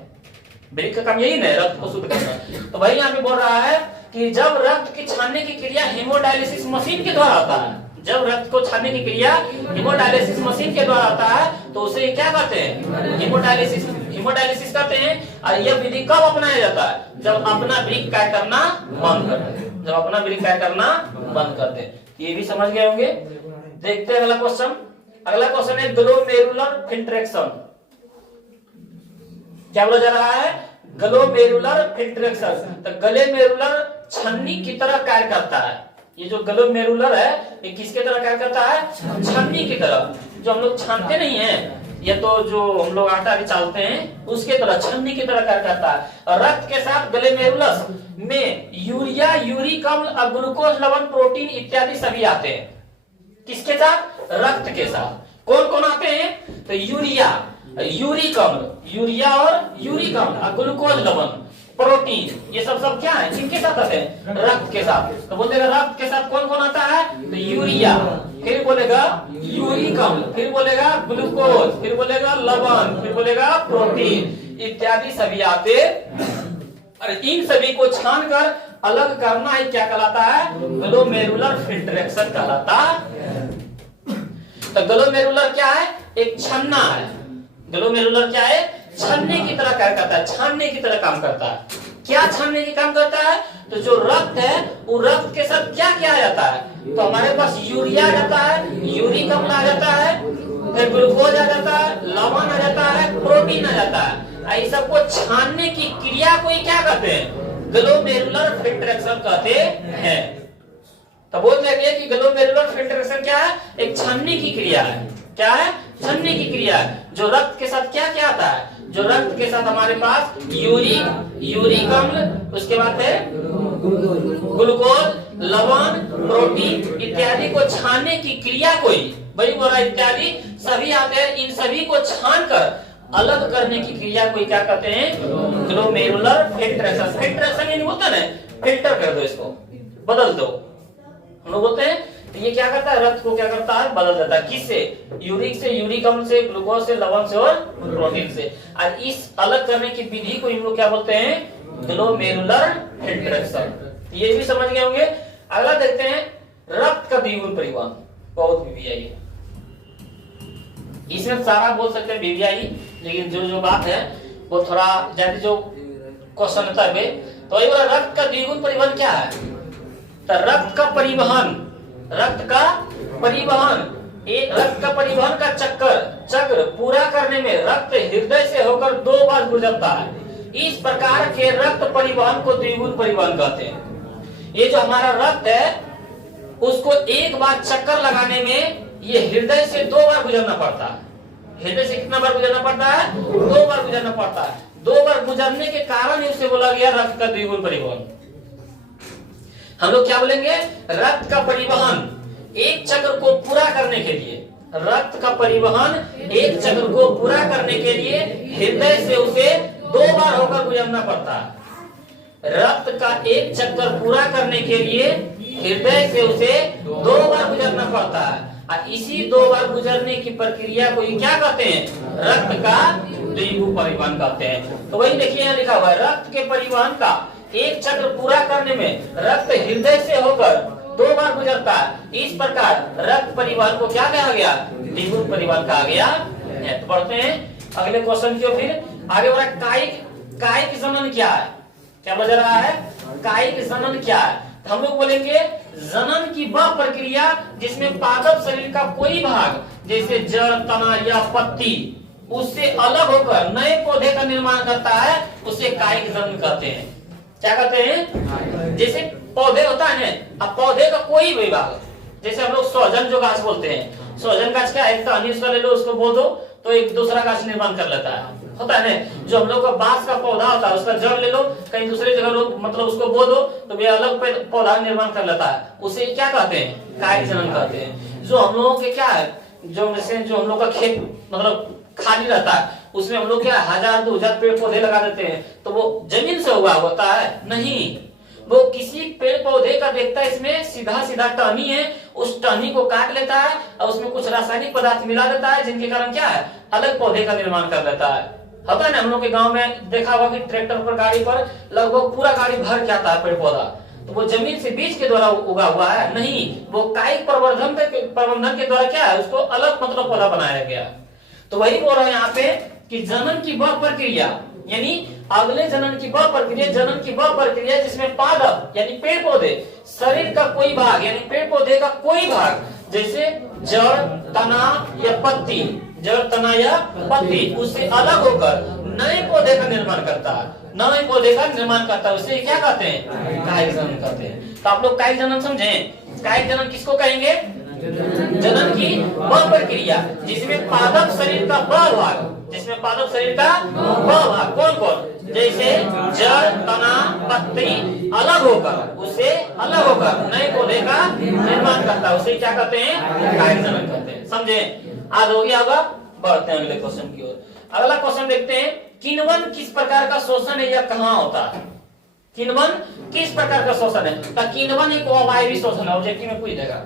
ब्रिक का काम यही ना, रक्त को शुद्ध करना। तो वही यहाँ पे बोल रहा है कि जब रक्त की छानने की क्रिया हीमोडायलिसिस मशीन के द्वारा होता है, जब रक्त को छानने की क्रिया हीमोडायलिसिस मशीन के द्वारा आता है, तो उसे क्या कहते हैं, हीमोडायलिसिस कहते हैं। और यह विधि कब अपनाया जाता है, जब अपना ब्रिक कार्य करना बंद कर दे, जब अपना ब्रिक कार्य करना बंद कर दे। ये भी समझ गए होंगे। देखते हैं अगला क्वेश्चन। अगला क्वेश्चन है ग्लोमेरुलर फिल्ट्रेशन। क्या बोला जा रहा है, ग्लोमेरुलर फिल्ट्रेशन। तो ग्लोमेरुलर छन्नी की तरह कार्य करता है। ये जो ग्लोमेरुलर है ये किसके तरह कार्य करता है, छन्नी की तरह। जो हम लोग छानते नहीं है, ये तो जो हम लोग आटा भी चालते हैं उसके तरह, छन्नी की तरह कार्य करता है। और रक्त के साथ ग्लोमेरुलस में यूरिया, यूरिक अम्ल, ग्लूकोज, लवण, प्रोटीन इत्यादि सभी आते हैं। किसके साथ, रक्त के साथ। कौन कौन आते हैं? तो यूरिया, यूरिक अम्ल, यूरिया और यूरिक अम्ल, ग्लूकोज लवण, प्रोटीन, ये सब क्या है? इनके साथ आते हैं, रक्त के साथ। तो बोलेगा रक्त के साथ कौन कौन आता है? तो यूरिया, फिर बोलेगा यूरिक अम्ल, फिर बोलेगा ग्लूकोज, फिर बोलेगा लवण, फिर बोलेगा प्रोटीन इत्यादि सभी आते। और इन सभी को छानकर अलग करना ही क्या कहलाता है? ग्लोमेरुलर फिल्ट्रेशन कहलाता है। तो ग्लोमेरुलर क्या है? एक छन्ना है। ग्लोमेरुलर क्या है? छन्ने की तरह क्या करता है? छानने की तरह काम करता है। क्या छानने की काम करता है? तो जो रक्त है वो रक्त के साथ क्या किया जाता है? तो हमारे पास यूरिया आ जाता है, यूरिक अम्ल आ जाता है, फिर ग्लूकोज आ जाता है, लवण आ जाता है, प्रोटीन आ जाता है। इस सबको छानने की क्रिया को ही क्या कहते हैं? ग्लोमेरुलर फिल्ट्रेशन कहते हैं। तो बोल रहे कि ग्लोमेरुलर फिल्ट्रेशन क्या है? एक छानने की क्रिया है। क्या है? छानने की क्रिया है। जो रक्त के साथ क्या क्या आता है? जो रक्त के साथ हमारे पास यूरिक अम्ल, उसके बाद है ग्लूकोज, लवण, प्रोटीन इत्यादि को छानने की क्रिया को ही वही बोला इत्यादि सभी आते हैं। इन सभी को छानकर अलग करने की क्रिया को क्या कहते हैं? Glomerular filtration. फिल्ट्रेशन यानी होता है फिल्टर कर दो, इसको बदल दो। हम लोग बोलते हैं तो ये क्या करता है? रक्त को क्या करता है? बदल देता है। किससे? यूरिक से, यूरिक अम्ल से, ग्लूकोज से, लवण से और प्रोटीन से। और इस अलग करने की विधि को हम लोग क्या बोलते हैं? Glomerular filtration. ये भी समझ गए होंगे। अगला देखते हैं रक्त का द्विगुण परिवहन। बहुत वीवीआई इसमें सारा बोल सकते हैं वीवीआई, लेकिन जो बात है वो थोड़ा ज्यादा जो क्वेश्चन होता है तो वही बोला रक्त का द्विगुण परिवहन क्या है? तो रक्त का परिवहन, रक्त का परिवहन का चक्र पूरा करने में रक्त हृदय से होकर 2 बार गुजरता है। इस प्रकार के रक्त परिवहन को द्विगुण परिवहन कहते हैं। ये जो हमारा रक्त है उसको एक बार चक्कर लगाने में ये हृदय से 2 बार गुजरना पड़ता है। हृदय से कितना बार गुजरना पड़ता है? 2 बार गुजरना पड़ता है। 2 बार गुजरने के कारण ही उसे बोला गया रक्त का द्विगुण परिवहन। हम लोग क्या बोलेंगे? रक्त का परिवहन एक चक्र को पूरा करने के लिए, रक्त का परिवहन एक चक्र को पूरा करने के लिए हृदय से उसे 2 बार होकर गुजरना पड़ता है। रक्त का एक चक्कर पूरा करने के लिए हृदय से उसे 2 बार गुजरना पड़ता है। और इसी 2 बार गुजरने की प्रक्रिया को क्या कहते हैं? रक्त का द्विगुण परिवहन कहते हैं। तो वही देखिए यहाँ लिखा हुआ है रक्त के परिवहन का एक चक्र पूरा करने में रक्त हृदय से होकर 2 बार गुजरता है। इस प्रकार रक्त परिवहन को क्या कहा गया? द्विगुण परिवहन कहा गया। तो बढ़ते हैं अगले क्वेश्चन की। फिर आगे बढ़ा कायिक जनन क्या है? क्या बज रहा है? कायिक जनन क्या है? हम लोग बोलेंगे जनन की वह प्रक्रिया जिसमें पादप शरीर का कोई भाग जैसे जड़, तना या पत्ती उससे अलग होकर नए पौधे का निर्माण करता है, उसे कायिक जनन कहते हैं। क्या कहते हैं? जैसे पौधे होता है ना, अब पौधे का कोई भी भाग, जैसे हम लोग सोहजन जो घास बोलते हैं, सोहजन घास क्या है? टहनी उसका ले लो, उसको बो दो तो एक दूसरा घास निर्माण कर लेता है, होता है ना। जो हम लोग का बांस का पौधा होता है उसका जड़ ले लो, कहीं दूसरे जगह लोग मतलब उसको बो दो तो वे अलग पौधा निर्माण कर लेता है, उसे क्या कहते हैं? कायिक जनन कहते हैं। जो हम लोगों के क्या है, जो जैसे जो हम लोग का खेत मतलब खाली रहता है उसमें हम लोग क्या 1000-2000 पेड़ पौधे लगा देते हैं, तो वो जमीन से हुआ होता है? नहीं, वो किसी पेड़ पौधे का देखता है इसमें सीधा सीधा टहनी है, उस टहनी को काट लेता है और उसमें कुछ रासायनिक पदार्थ मिला देता है, जिनके कारण क्या है? अलग पौधे का निर्माण कर लेता है। होता है ना, हम लोग के गांव में देखा होगा कि ट्रैक्टर पर, गाड़ी पर लगभग पूरा गाड़ी भर के आता है पेड़ पौधा, तो वो जमीन से बीज के द्वारा उगा हुआ है? नहीं, वो कायिक प्रबंधन के द्वारा क्या है? उसको अलग मतलब पौधा बनाया गया। तो वही बोल रहा है यहाँ पे कि जनन की वह प्रक्रिया यानी अगले जनन की वह प्रक्रिया जिसमें पादप यानी पेड़ पौधे शरीर का कोई भाग यानी पेड़ पौधे का कोई भाग जैसे जड़, तना या पत्ती उससे अलग होकर नए पौधे का निर्माण करता है, उसे क्या कहते हैं? कायिक जनन कहते हैं। तो आप लोग कायिक जनन समझे? कायिक जनन किसको कहेंगे? जनन की वह प्रक्रिया जिसमें पादप शरीर का वह भाग कौन कौन जैसे जड़, तना, पत्ती अलग होकर नए पौधे का निर्माण करता है, उसे क्या कहते हैं? कायिक जनन कहते हैं। समझे? आज हो गया होगा। बढ़ते हैं अगले क्वेश्चन की ओर। अगला क्वेश्चन देखते हैं, किण्वन किस प्रकार का शोषण है या कहाँ होता है? किण्वन किस प्रकार का शोषण है? तो किण्वन एक अवायवीय शोषण है, ऑब्जेक्टिव में पूछ देगा।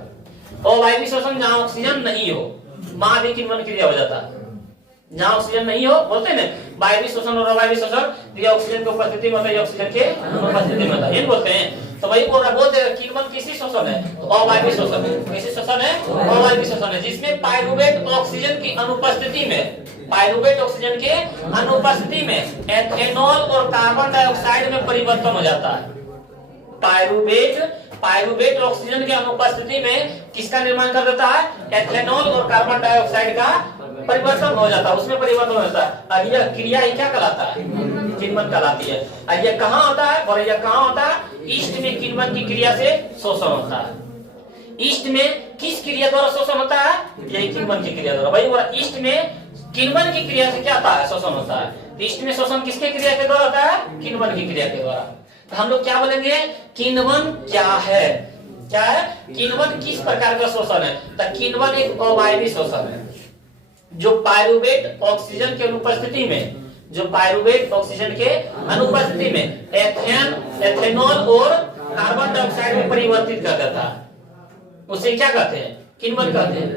अवायवीय शोषण जहां ऑक्सीजन नहीं हो, वहां भी किण्वन क्रिया हो जाता है। जहां ऑक्सीजन नहीं हो, बोलते हैं ना वायवीय शोषण और अवायवीय शोषण, ये ऑक्सीजन की उपस्थिति में होता है, ऑक्सीजन के अनुपस्थिति में होता है, ये बोलते हैं। तो वही बोलते हैं किण्वन किसी शोषण है, तो अवायवीय शोषण है। किसी शोषण है? अवायवीय शोषण है, जिसमें पाइरुवेट ऑक्सीजन की अनुपस्थिति में, पाइरुवेट ऑक्सीजन के अनुपस्थिति में एथेनॉल और कार्बन डाइऑक्साइड में परिवर्तन हो जाता है। पाइरुवेट ऑक्सीजन के अनुपस्थिति में किसका निर्माण कर देता है? एथेनॉल और कार्बन डाइऑक्साइड का परिवर्तन हो जाता है, उसमें परिवर्तन हो जाता है। और यह क्रिया ही क्या कहलाता है? किण्वन कहलाती है। और यह कहाँ होता है? और यह कहाँ होता है? ईस्ट में किण्वन की क्रिया से शोषण होता है। ईस्ट में किस क्रिया द्वारा शोषण होता है? यही किण्वन की क्रिया द्वारा। भाई बोला ईस्ट में किण्वन की क्रिया से क्या होता है? शोषण होता है। ईस्ट में शोषण किसके क्रिया के द्वारा होता है? किण्वन की क्रिया के द्वारा। तो हम लोग क्या बोलेंगे? किण्वन क्या है? क्या है? किण्वन किस प्रकार का शोषण है? तो किण्वन एक अवायवीय शोषण है, जो पाइरुवेट ऑक्सीजन के अनुपस्थिति में, जो पाइरुवेट ऑक्सीजन के अनुपस्थिति में एथेनॉल और कार्बन डाइऑक्साइड में परिवर्तित कर देता है, उसे क्या कहते हैं? किण्वन कहते हैं।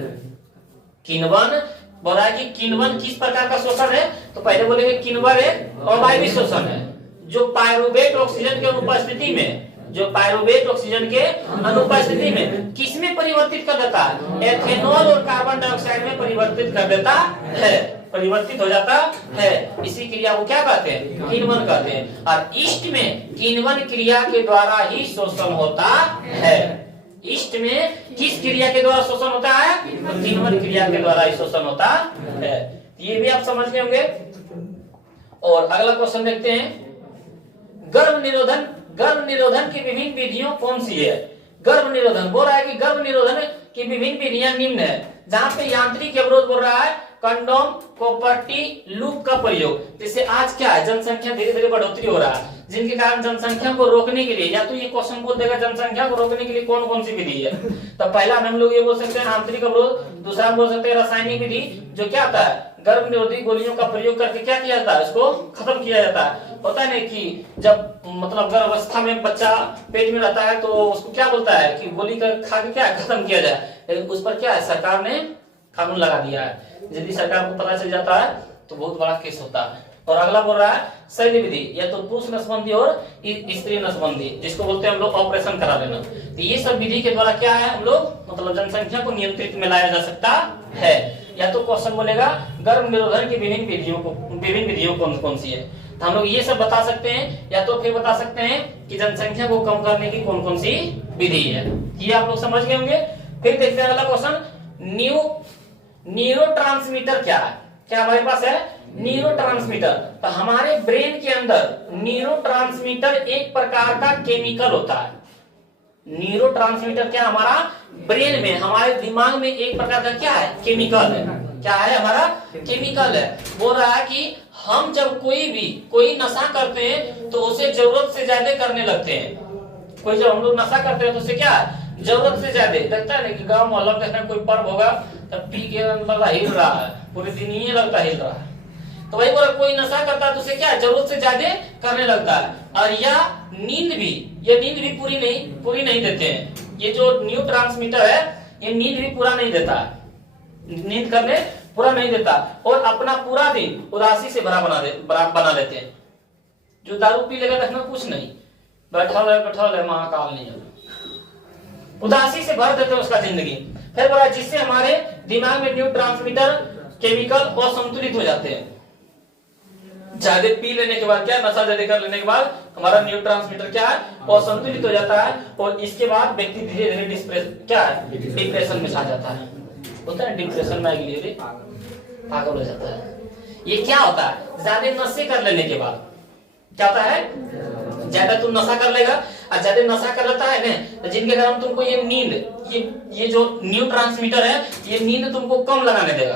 किण्वन बोला है कि किण्वन किस प्रकार का शोषण है? तो पहले बोलेंगे किण्वन एक अवायवीय शोषण है, जो पाइरुवेट ऑक्सीजन के अनुपस्थिति में, जो पाइरुवेट ऑक्सीजन के अनुपस्थिति में किसमें परिवर्तित कर देता है? एथेनॉल और कार्बन डाइऑक्साइड में परिवर्तित कर देता है, परिवर्तित हो जाता है। इसी क्रिया को क्या कहते हैं? किण्वन कहते हैं। और ईस्ट में किण्वन क्रिया के द्वारा ही शोषण होता है। ईस्ट में किस क्रिया के द्वारा शोषण होता है? तो किण्वन क्रिया के द्वारा ही शोषण होता है। ये भी आप समझ गए होंगे। और अगला क्वेश्चन देखते हैं, गर्भ निरोधन की विभिन्न विधियों कौन सी है? गर्भ निरोधन बोल रहा है कि गर्भ निरोधन की विभिन्न विधियां निम्न है। जहां पे यांत्रिक अवरोध बोल रहा है कंडोम, कॉपर्टी, लूप का प्रयोग। जैसे आज क्या है, जनसंख्या धीरे धीरे बढ़ोतरी हो रहा है, जिनके कारण जनसंख्या को रोकने के लिए, या तो ये क्वेश्चन बोल देगा जनसंख्या को रोकने के लिए कौन कौन सी विधि है। तो पहला हम लोग ये बोल सकते हैं आंतरिक अवरोध, दूसरा बोल सकते हैं रासायनिक विधि, जो क्या होता है गर्भ निरोधी गोलियों का प्रयोग करके क्या किया जाता है, उसको खत्म किया जाता है। होता है ना कि जब मतलब गर्भावस्था में बच्चा पेट में रहता है तो उसको क्या बोलता है कि गोली का खा के क्या खत्म किया जाए, लेकिन उस पर क्या है सरकार ने कानून लगा दिया है। यदि सरकार को पता चल जाता है तो बहुत बड़ा केस होता है। और अगला बोल रहा है शल्य विधि, या तो पुरुष नसबंदी और स्त्री नसबंदी, जिसको बोलते हैं हम लोग ऑपरेशन करा देना। तो ये सब विधि के द्वारा क्या है हम लोग मतलब जनसंख्या को नियंत्रित में लाया जा सकता है। या तो क्वेश्चन बोलेगा गर्भ निरोधन की विभिन्न विधियों कौन कौन सी है, तो हम लोग ये सब बता सकते हैं। या तो फिर बता सकते हैं कि जनसंख्या को कम करने की कौन कौन सी विधि है, ये आप लोग समझ गए होंगे। फिर देखते हैं अगला क्वेश्चन, न्यूरोट्रांसमीटर क्या है? क्या हमारे पास है न्यूरोट्रांसमीटर? तो हमारे ब्रेन के अंदर न्यूरोट्रांसमीटर एक प्रकार का केमिकल होता है। न्यूरोट्रांसमीटर क्या हमारा ब्रेन में, हमारे दिमाग में एक प्रकार का क्या है केमिकल है। क्या है हमारा केमिकल है। बोल रहा है कि हम जब कोई नशा करते हैं तो उसे जरूरत से ज्यादा करने लगते हैं। कोई जब हम लोग नशा करते हैं तो उसे क्या है जरूरत से ज्यादा लगता है ना कि गांव मोहल्ला में कोई पर्व होगा तब पी के लगा हिल रहा है, पूरे दिन ये लगता हिल रहा है। तो वही बोला कोई नशा करता है तो उसे क्या है जरूरत से ज्यादा करने लगता है। और या नींद भी पूरी नहीं देते हैं। ये जो न्यूरोट्रांसमीटर है ये नींद भी पूरा नहीं देता है, नींद करने पूरा नहीं देता, और अपना पूरा दिन उदासी से भरा बना लेते हैं। जो दारू पी लेगा देखना कुछ नहीं, बैठा है महाकाल नहीं है, उदासी से भर देते हैं उसका जिंदगी। फिर बोला जिससे हमारे दिमाग में न्यूरोट्रांसमीटर केमिकल असंतुलित हो जाते हैं। ज्यादा पी लेने के बाद क्या नशा ज्यादा कर लेने के बाद हमारा न्यूरोट्रांसमीटर क्या है असंतुलित हो जाता है, और इसके बाद व्यक्ति धीरे धीरे डिप्रेशन में आ जाता है। होता है डिप्रेशन में पागल हो जाता है। ये क्या होता है ज्यादा नशे कर लेने के बाद क्या होता है, ज्यादा तुम नशा कर लेगा और ज्यादा नशा कर लेता है ना, तो जिनके कारण तुमको ये नींद ये जो न्यूरोट्रांसमीटर है ये नींद तुमको कम लगाने देगा।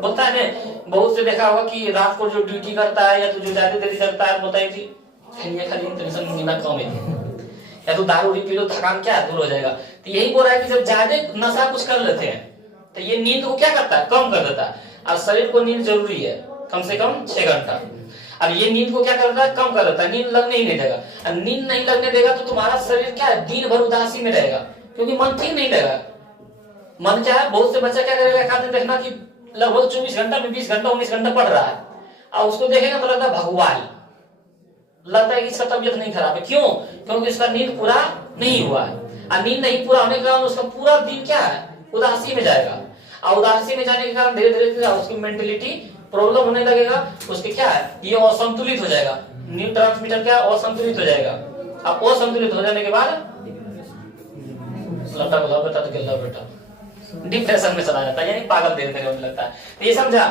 बोलता है ना बहुत से देखा होगा कि रात को जो ड्यूटी करता है या तो जो ज्यादा देरी करता है बोलता है कि खाली टेंशन नींद कम है, या तो दारू पी लो थकान क्या दूर हो जाएगा। तो यही बोल रहा है कि जब ज्यादा नशा कुछ कर लेते हैं तो ये नींद को क्या करता है, कम कर देता है। अब शरीर को नींद जरूरी है कम से कम 6 घंटा। अब ये नींद को क्या करता है, कम कर देता है, नींद लगने ही नहीं देगा। अब नींद नहीं लगने देगा तो तुम्हारा शरीर क्या है, दिन भर उदासी में रहेगा, क्योंकि मन ठीक नहीं लगेगा। मन क्या है, बहुत से बच्चा क्या करेगा, खाते देखना कि लगभग 24 घंटा में 20 घंटा 19 घंटा पढ़ रहा है, और उसको देखेगा तो लगता है भगवान, लगता है कि इसका तबियत नहीं खराब है। क्यों? क्योंकि उसका नींद पूरा नहीं हुआ है। और नींद नहीं पूरा होने के कारण उसका पूरा दिन क्या है, उदासी में जाएगा। और उदासी में जाने के कारण धीरे धीरे उसकी मेंटलिटी प्रॉब्लम होने लगेगा। उसके क्या है, ये असंतुलित हो जाएगा, न्यूरोट्रांसमीटर क्या असंतुलित हो जाएगा। अब असंतुलित हो जाने के बाद लटा बोला बेटा तो गिल्ला बेटा डिप्रेशन में चला जाता है, यानी पागल धीरे धीरे होने लगता है। ये समझा?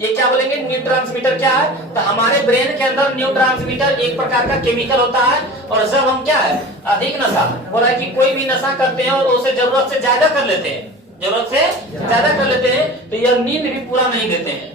ये क्या बोलेंगे, न्यूरोट्रांसमीटर क्या है, तो हमारे ब्रेन के अंदर न्यूरोट्रांसमीटर एक प्रकार का केमिकल होता है। और जब हम क्या है, अधिक नशा, बोला है कि कोई भी नशा करते हैं और उसे जरूरत से ज्यादा कर लेते हैं, जरूरत से ज्यादा कर लेते हैं, तो यह नींद भी पूरा नहीं देते हैं,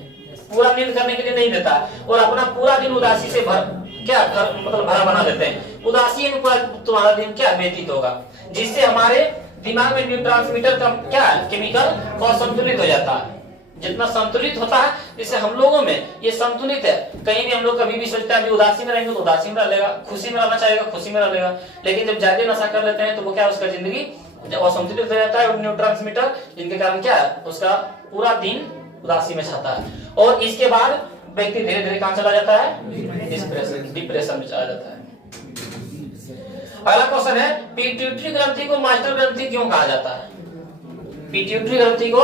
पूरा नींद करने के लिए नहीं देता, और अपना पूरा दिन उदासी से मतलब भरा बना देते हैं। उदासी में पूरा तुम्हारा दिन क्या व्यतीत होगा, जिससे हमारे दिमाग में न्यूरोट्रांसमीटर का क्या केमिकल असंतुलित हो जाता है। जितना संतुलित होता है, जैसे हम लोगों में ये संतुलित है, कहीं भी हम लोग कभी भी सोचते हैं अभी उदासी में रहेंगे तो उदासी में रहेगा, खुशी में रहना चाहेगा खुशी में रहेगा। लेकिन जब ज्यादा नशा कर लेते हैं तो वो क्या, उसका जिंदगी असंतुलित हो जाता है, न्यूरोट्रांसमीटर, जिनके कारण क्या है, उसका पूरा दिन उदासी में जाता है। और इसके बाद व्यक्ति धीरे धीरे कहां चला जाता है, डिप्रेशन में चला जाता है। अगला क्वेश्चन है, पिट्यूटरी ग्रंथि को मास्टर ग्रंथि क्यों कहा जाता है? पिट्यूटरी ग्रंथि को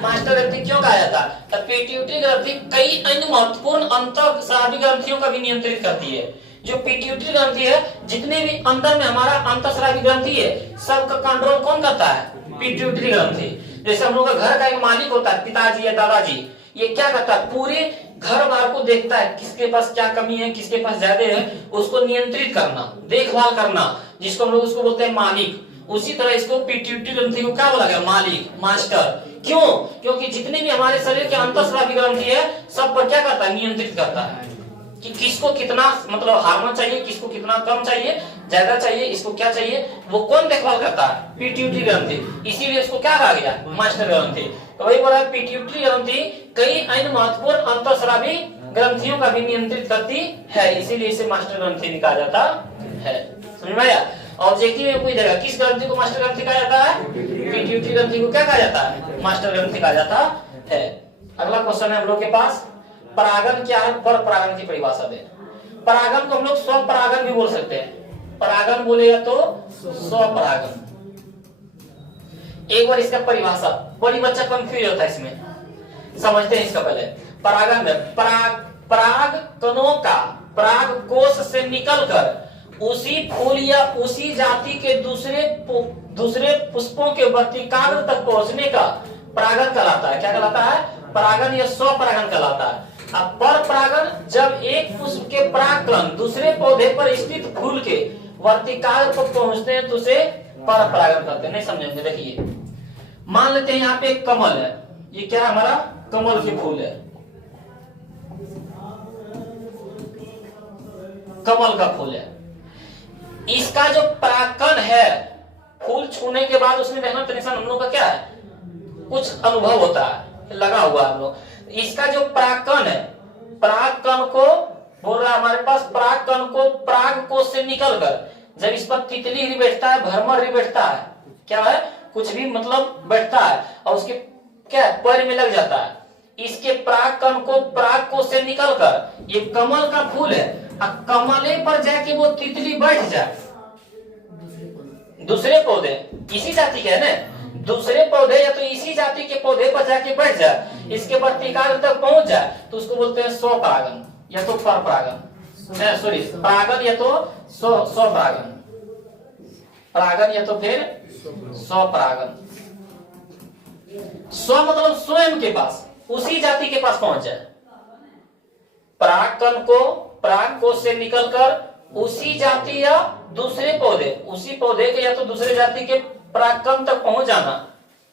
मास्टर ग्रंथि क्यों कहा जाता है? तो पिट्यूटरी ग्रंथि कई अन्य महत्वपूर्ण अंतःस्रावी ग्रंथियों का भी नियंत्रित करती है। जो पिट्यूटरी ग्रंथि है, जितने भी अंदर में हमारा अंतःस्रावी ग्रंथि है, सबका कंट्रोल कौन करता है? पिट्यूटरी ग्रंथि। जैसे हम लोग का घर का एक मालिक होता है, पिताजी या दादाजी, ये क्या करता है, पूरे घर बार को देखता है, किसके पास क्या कमी है, किसके पास ज्यादा है, उसको नियंत्रित करना, देखभाल करना, जिसको हम लोग उसको बोलते हैं मालिक। उसी तरह इसको पिट्यूटरी ग्रंथि को क्या बोला गया, मालिक, मास्टर। क्यों? क्योंकि जितने भी हमारे शरीर के अंतःस्रावी ग्रंथि है, सब पर क्या करता है, नियंत्रित करता है कि किसको कितना मतलब हार्मोन चाहिए, किसको कितना कम चाहिए, ज्यादा चाहिए, इसको क्या चाहिए, वो कौन देखभाल करता है? पिट्यूटरी ग्रंथि। इसीलिए इसको क्या कहा गया, मास्टर ग्रंथि। तो वही बोला, पिट्यूटरी ग्रंथि कई अन्य महत्वपूर्ण अंतःस्रावी ग्रंथियों का भी नियंत्रित करती है, इसीलिए इसे मास्टर ग्रंथि भी कहा जाता है। समझ में आया? ऑब्जेक्टिव में पूछ जाएगा, किस ग्रंथि को मास्टर ग्रंथि कहा जाता है? पिट्यूटरी ग्रंथि को क्या कहा जाता है, मास्टर ग्रंथि कहा जाता है। अगला क्वेश्चन है हम लोग के पास, परागन क्या है, पर परागन की परिभाषा दे। परागन को हम लोग स्वपरागन भी बोल सकते हैं। परागन बोलेगा तो स्वपरागन। एक बार इसका परिभाषा, बड़ी बच्चा कंफ्यूज होता है इसमें, समझते हैं इसका पहले। परागन में पराग कणों का पराग कोश से निकलकर उसी फूल या उसी जाति के दूसरे पुष्पों के वर्तिकाग्र तक पहुंचने का परागन कहलाता है। क्या कहलाता है? परागन या स्वपरागन कहलाता है। अब पर परागन, जब एक पुष्प के परागकण दूसरे पौधे पर स्थित फूल के वर्तिकाग्र पर पहुंचते हैं तो उसे पर परागन कहते हैं। नहीं समझेंगे, देखिए मान लेते हैं यहाँ पे एक कमल है, ये क्या है, हमारा कमल के फूल है, कमल का फूल है। इसका जो परागकण है, फूल छूने के बाद उसमें देखना टेंशन हम लोग का क्या है, कुछ अनुभव होता है, लगा हुआ हम लोग। इसका जो परागकण है, परागकण को बोल रहा है हमारे पास, परागकण को पराग कोश से निकलकर जब इस पर तितली ही बैठता है, भ्रमर ही बैठता है, क्या है, कुछ भी मतलब बैठता है, और उसके क्या पैर में लग जाता है। इसके परागकण को पराग कोश से निकलकर ये कमल का फूल है, कमले पर जाके वो तितली बैठ जाए, दूसरे पौधे इसी जाति के है ना, दूसरे पौधे या तो इसी जाति के पौधे पर जाके बैठ जाए, इसके वर्तिकाग्र तक पहुंच जाए, तो उसको बोलते हैं स्वपरागन या तो पर परागन, सॉरी परागन या तो स्वपरागन, परागन या तो फिर स्वपरागन। स्व मतलब स्वयं के पास, उसी जाति के पास पहुंच जाए। परागकण को पराग कोश से निकलकर उसी जाति या दूसरे पौधे, उसी पौधे के या तो दूसरे जाति के परागकण तक पहुंच जाना,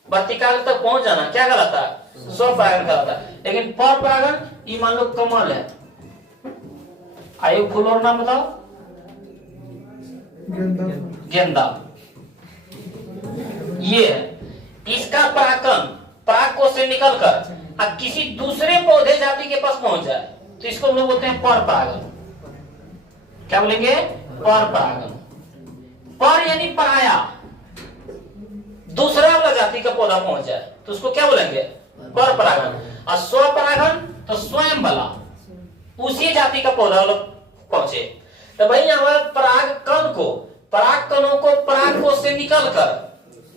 वर्तिकाग्र तक पहुंच जाना, क्या कहलाता है? स्वपरागन कहलाता है। लेकिन पर परागन, ये मान लो कमल है, आयु फूल और नाम बताओ, गेंदा, ये है। इसका परागकण पराग कोश से निकलकर किसी दूसरे पौधे जाति के पास पहुंच जाए तो इसको हम लोग बोलते हैं पर परागन। क्या बोलेंगे? पर परागन। पर यानी पराया, दूसरा वाला जाति का पौधा पहुंच जाए तो उसको क्या बोलेंगे? पर परागन। और स्वपरागन तो स्वयं वाला उसी जाति का पौधा पहुंचे। तो भाई यहाँ पराग कण को, पराग कणों को पराग कोश से निकलकर,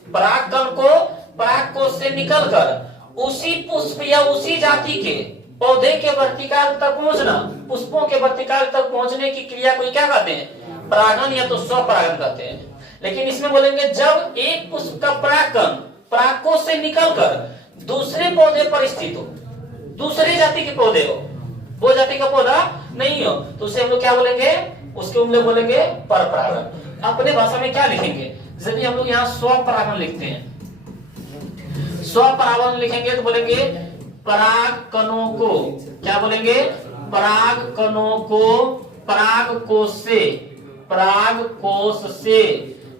पराग कण को पराग कोश से निकलकर उसी पुष्प या उसी जाति के पौधे के वर्तिकाल तक पहुंचना, पुष्पों के वर्तिकाल तक पहुंचने की क्रिया को क्या कहते हैं? परागन या तो स्वपरागन कहते हैं। लेकिन इसमें बोलेंगे जब एक पुष्प का परागकण पराग कोश से निकलकर दूसरे पौधे पर स्थित हो, दूसरे जाति के पौधे हो, वो जाति का पौधा नहीं हो, तो उसे हम लोग क्या बोलेंगे? उसके हम लोग बोलेंगे पर परागन। अपने भाषा में क्या लिखेंगे? यदि हम लोग यहाँ स्वपरागन लिखते हैं, स्वपरागन लिखेंगे तो बोलेंगे पराग कणों को, क्या बोलेंगे? पराग कणों को पराग कोश से, पराग कोश से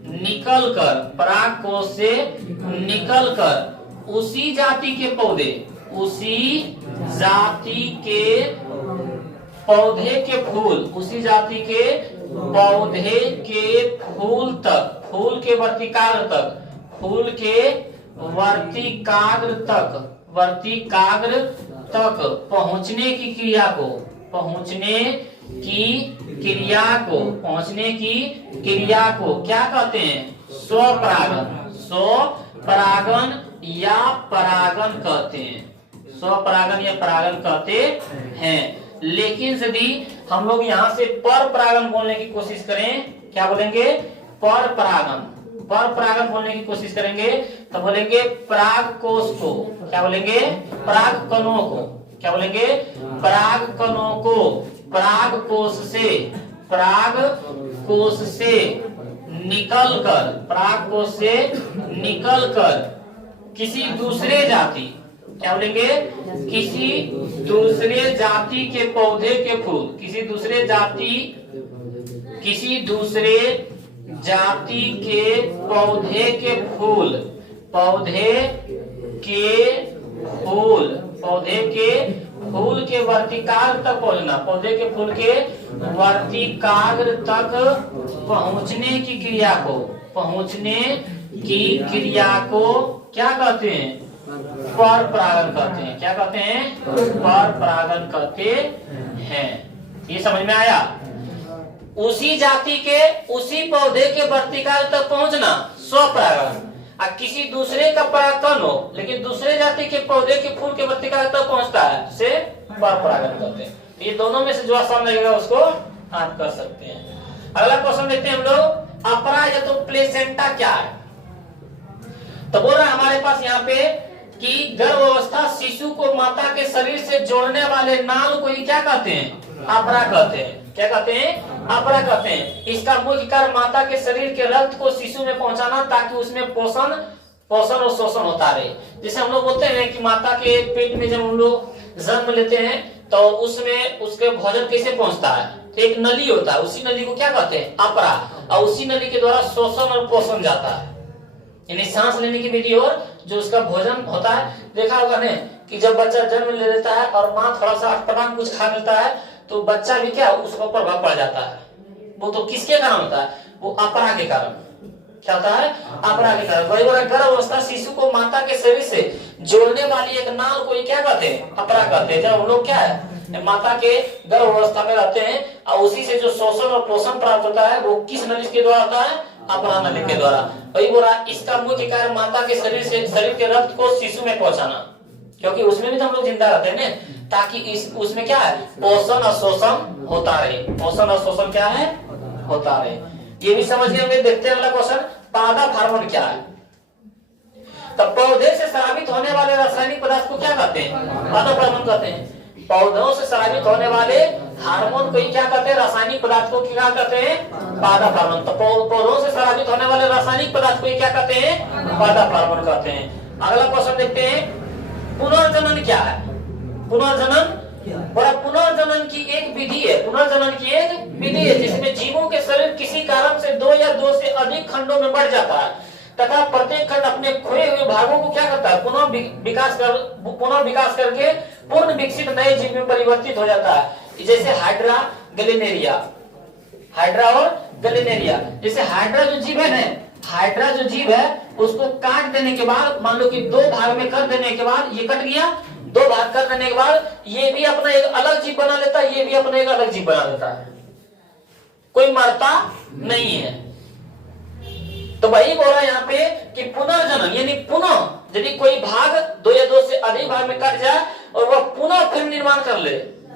निकलकर, पराग कोश से निकलकर उसी जाति के पौधे, उसी जाति के पौधे के फूल, उसी जाति के पौधे के फूल तक, फूल के वर्तिकाग्र तक, फूल के वर्तिकाग्र तक, वर्तिकाग्र तक पहुंचने की क्रिया को, पहुंचने की क्रिया को, पहुंचने की क्रिया को क्या कहते हैं? स्वपरागन। स्वपरागन या परागन कहते हैं, स्वपरागन या परागन कहते हैं। लेकिन यदि हम लोग यहाँ से पर परागन बोलने की कोशिश करें, क्या बोलेंगे? पर परागन, पर परागन बोलने की कोशिश करेंगे तो बोलेंगे पराग कोश को, क्या बोलेंगे? पराग कणों को, क्या बोलेंगे? पराग कणों को पराग कोश से, पराग कोश से निकलकर, पराग कोश से निकलकर किसी दूसरे जाति, क्या बोलेंगे? किसी दूसरे जाति के पौधे के फूल, किसी दूसरे जाति, किसी दूसरे जाति के पौधे के फूल, पौधे के फूल, पौधे के फूल के वर्तिकाग्र तक पहुंचना, पौधे के फूल के वर्तिकाग्र तक पहुंचने की क्रिया को, पहुंचने की क्रिया को क्या कहते हैं? पर परागन कहते हैं। क्या कहते हैं? पर परागन कहते हैं। ये समझ में आया? उसी जाति के उसी पौधे के वर्तिकाल तक पहुंचना स्वपरागन, और किसी दूसरे का परागकण हो लेकिन दूसरे जाति के पौधे के फूल के वर्तिकाल तक पहुंचता है, उसे पर परागन कहते हैं। तो ये दोनों में से जो आसान लगेगा उसको आप कर सकते हैं। अगला क्वेश्चन देखते हैं हम लोग, अपरा या तो प्लेसेंटा क्या है? तो बोल रहा है हमारे पास यहाँ पे कि गर्भावस्था शिशु को माता के शरीर से जोड़ने वाले नाल को ही क्या कहते हैं? अपरा कहते हैं। क्या कहते हैं? अपरा कहते हैं। इसका मुख्य कार्य माता के शरीर के रक्त को शिशु में पहुंचाना ताकि उसमें पोषण और शोषण होता रहे। जैसे हम लोग बोलते हैं कि माता के पेट में जब हम लोग जन्म लेते हैं तो उसमें उसके भोजन कैसे पहुंचता है? तो एक नली होता है, उसी नली को क्या कहते हैं? अपरा, और उसी नली के द्वारा शोषण और पोषण जाता है, यानी सांस लेने की विधि और जो उसका भोजन होता है। देखा होगा ने कि जब बच्चा जन्म ले लेता है और माँ थोड़ा सा अटपटांग कुछ खा लेता है तो बच्चा भी क्या उसका प्रभाव पड़ जाता है। वो तो किसके कारण होता है? वो अपरा के कारण। क्या होता है? अपरा के कारण। वही गर्भावस्था शिशु को माता के शरीर से जोड़ने वाली एक नाल को क्या कहते हैं? अपरा कहते हैं। जब हम लोग क्या है माता के गर्भावस्था में रहते हैं और उसी से जो शोषण और पोषण प्राप्त होता है वो किस नली के द्वारा होता है? अपरा नली के द्वारा। वही बोला इसका मुख्य कार्य माता के शरीर के रक्त को शिशु में पहुंचाना, क्योंकि उसमें भी तो हम लोग जिंदा रहते हैं ना, ताकि उसमें क्या है? पोषण और शोषण होता रहे। पोषण और शोषण क्या है? होता रहे। ये भी समझ गए। देखते हैं अगला क्वेश्चन, पादप हार्मोन क्या है? तो पौधे से स्रावित होने वाले रासायनिक पदार्थ को क्या कहते हैं? पादप हार्मोन कहते हैं। पौधों से स्रावित होने वाले हार्मोन को क्या कहते हैं? रासायनिक पदार्थ को क्या कहते हैं? पादप हार्मोन। तो पौधों से स्रावित होने वाले रासायनिक पदार्थ को क्या कहते हैं? पादप हार्मोन कहते हैं। अगला क्वेश्चन देखते हैं, पुनर्जनन क्या है? पुनर्जनन पुनर्जनन की एक विधि है। पुनर्जनन की एक विधि है जिसमें जीवों के शरीर किसी कारण से दो या दो से अधिक खंडों में बढ़ जाता है। तथा प्रत्येक खंड अपने खोए हुए भागों को क्या करता है, पुनः विकास करके पूर्ण विकसित नए जीव में परिवर्तित हो जाता है। जैसे हाइड्रा और गलिनेरिया। जैसे हाइड्रा जो जीव है ना, हाइड्रा जो जीव है उसको काट देने के बाद, मान लो कि दो भाग में कर देने के बाद, ये कट गया, दो भाग कर देने के बाद ये भी अपना एक अलग जीव बना लेता है, ये भी अपना एक अलग जीव बना लेता है, कोई मरता नहीं है। तो वही बोल रहा है यहाँ पे कि पुनर्जन्म, यानी पुनः यदि कोई भाग दो या दो से अधिक भाग में कट जाए और वह पुनः फिर निर्माण कर ले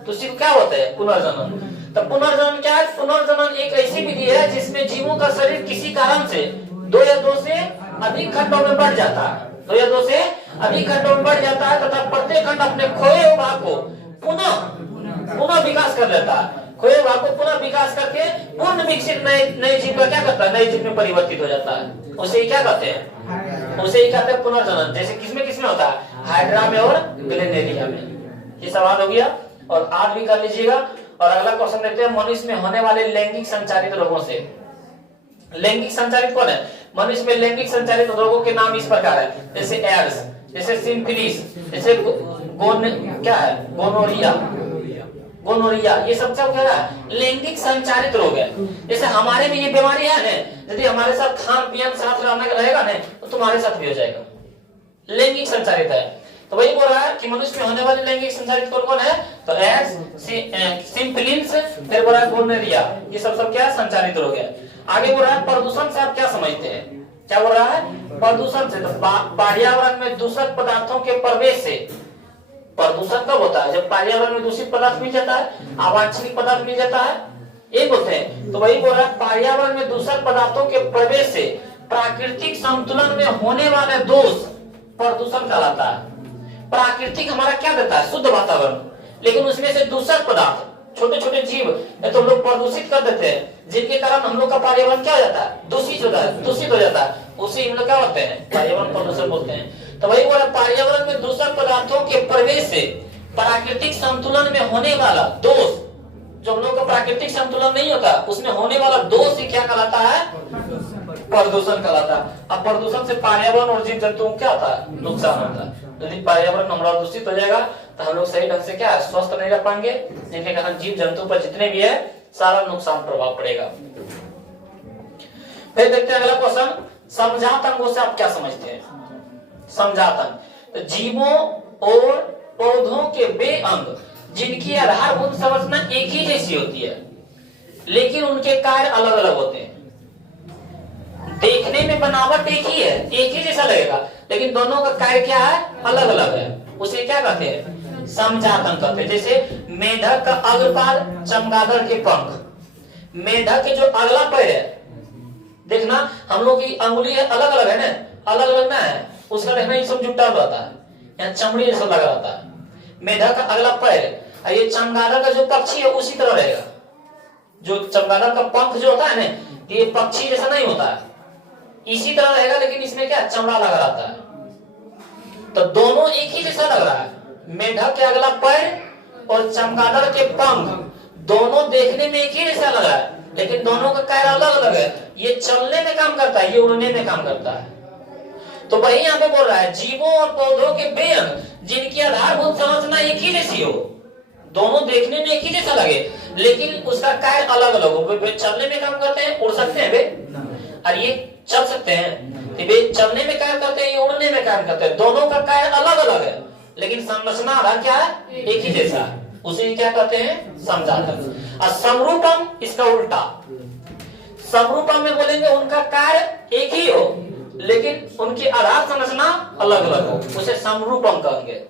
तो सिर्फ क्या होता है, पुनर्जन्म। तो पुनर्जन्म क्या है, पुनर्जन्म एक ऐसी विधि है जिसमें जीवों का शरीर किसी कारण से दो या दो से अधिक खंडों में बढ़ जाता है, दो या दो से अधिक खंडों में बढ़ जाता है तथा प्रत्येक खंड अपने खोए हुए भाग को पुनः विकास कर लेता है, खोए भाग को पुनः विकास करके पूर्ण विकसित नए जीव का क्या करता है, नए जीव में परिवर्तित हो जाता है। उसे क्या कहते हैं, उसे ही कहते हैं पुनर्जन्म। जैसे किसमें होता है, हाइड्रा में और गलिनेरिया में। ये सवाल हो गया और आज भी कर लीजिएगा। और अगला क्वेश्चन देखते हैं, मनुष्य में होने वाले लैंगिक संचारित रोगों से। लैंगिक संचारित कौन है, मनुष्य में लैंगिक संचारित रोगों के नाम इस प्रकार है, जैसे एड्स, जैसे सिफिलिस, जैसे गोनोरिया, ये सब क्या है, लैंगिक संचारित रोग है। जैसे हमारे में ये बीमारी है ना, यदि हमारे साथ खान पीन साथ रहेगा ना तो तुम्हारे साथ भी हो जाएगा, लैंगिक संचारित है। तो वही बोल रहा है कि मनुष्य में होने वाले लैंगिक संचारित कौन है, तो एड्स, सिफिलिस, फिर बोल रहा है गोनोरिया, ये सब क्या संचारित रोग है। आगे बोल रहा है प्रदूषण से आप क्या समझते हैं, क्या बोल रहा है, प्रदूषण से, तो पर्यावरण में दूषित पदार्थों के प्रवेश से। प्रदूषण कब होता है, जब पर्यावरण में दूषित पदार्थ मिल जाता है, अवांछनीय पदार्थ मिल जाता है, ये बोलते हैं। तो वही बोल रहा है पर्यावरण में दूषित पदार्थों के प्रवेश से प्राकृतिक संतुलन में होने वाले दोष प्रदूषण कहलाता है। प्राकृतिक हमारा क्या देता है, शुद्ध वातावरण, लेकिन उसमें से दूषित पदार्थ, छोटे छोटे जीव तो हम लोग प्रदूषित कर देते हैं, जिनके कारण हम लोग का पर्यावरण क्या हो जाता है, दूषित हो जाता है। उसी हम लोग क्या बोलते हैं, पर्यावरण प्रदूषण बोलते हैं। तो वही बोला पर्यावरण में दूषित पदार्थों के प्रवेश से प्राकृतिक संतुलन में होने वाला दोष, जो हम लोग का प्राकृतिक संतुलन नहीं होता उसमें होने वाला दोष ही क्या कहलाता है, प्रदूषण कहलाता है। अब प्रदूषण से पर्यावरण और जीव जंतुओं क्या होता है, नुकसान होता है। यदि पर्यावरण हमारा दूषित हो जाएगा तो हम लोग सही ढंग से क्या है, स्वस्थ नहीं रह पाएंगे, जिनके कारण जीव जंतु पर जितने भी है सारा नुकसान प्रभाव पड़ेगा। फिर देखते हैं अगला क्वेश्चन, समझात अंगों से आप क्या समझते हैं। समझात अंग, तो जीवों और पौधों के वे अंग जिनकी आधारभूत संरचना एक ही जैसी होती है लेकिन उनके कार्य अलग अलग होते हैं। देखने में बनावट एक ही है, एक ही जैसा लगेगा, लेकिन दोनों का कार्य क्या है, अलग अलग है। उसे क्या कहते हैं, समझात अंग कहते हैं। जैसे मेढक का अग्रपाद, चमगादड़ के पंख। मेढक के जो अगला पैर है, देखना हम लोग की अंगुली है अलग अलग है ना, अलग अलग ना है, उसका देखना ये सब जुटा हुआ रहता है, यहाँ चमड़ी जैसा लगा रहता है। मेढक का अगला पैर, और ये चमगादड़ का जो पक्षी है उसी तरह रहेगा। जो चमगादड़ का पंख जो होता है ना, ये पक्षी जैसा नहीं होता है, इसी तरह रहेगा, लेकिन इसमें क्या चमड़ा लगा रहता है। तो दोनों एक ही जैसा लग रहा है, मेढक के अगला पैर और चमगादड़ के पंख दोनों देखने में एक ही जैसा लग रहा है, लेकिन दोनों का कार्य अलग अलग है। ये चलने में काम करता है, ये उड़ने में काम करता है। तो वही यहाँ पे बोल रहा है जीवों और पौधों के वे अंग जिनकी आधारभूत संरचना एक ही जैसी हो, दोनों देखने में एक ही जैसा लगे, लेकिन उसका कार्य अलग अलग हो। वे चलने में काम करते हैं, उड़ सकते हैं वे, और ये चल सकते हैं। तो वे चलने में कार्य करते हैं, ये उड़ने में कार्य करते हैं। दोनों का कार्य अलग अलग है, लेकिन संरचना आधार क्या है, एक ही जैसा। उसे क्या कहते हैं, समझात अंग। और समरूपम इसका उल्टा, समरूपम में बोलेंगे उनका कार्य एक ही हो लेकिन उनकी आधार संरचना अलग अलग हो, उसे समरूपम कहेंगे।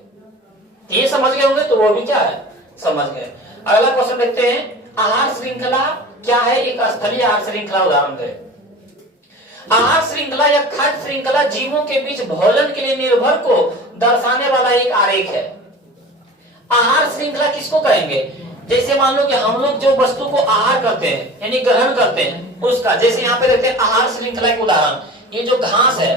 ये समझ गए होंगे, तो वो भी क्या है, समझ गए। अगला क्वेश्चन देखते हैं, आहार श्रृंखला क्या है, एक स्थलीय आहार श्रृंखला उदाहरण दें। आहार श्रृंखला या खाद्य श्रृंखला जीवों के बीच भोजन के लिए निर्भर को दर्शाने वाला एक आरेख है। आहार श्रृंखला किसको कहेंगे, जैसे मान लो कि हम लोग जो वस्तु को आहार करते हैं यानी ग्रहण करते हैं उसका, जैसे यहाँ पे देखते हैं आहार श्रृंखला एक उदाहरण, ये जो घास है,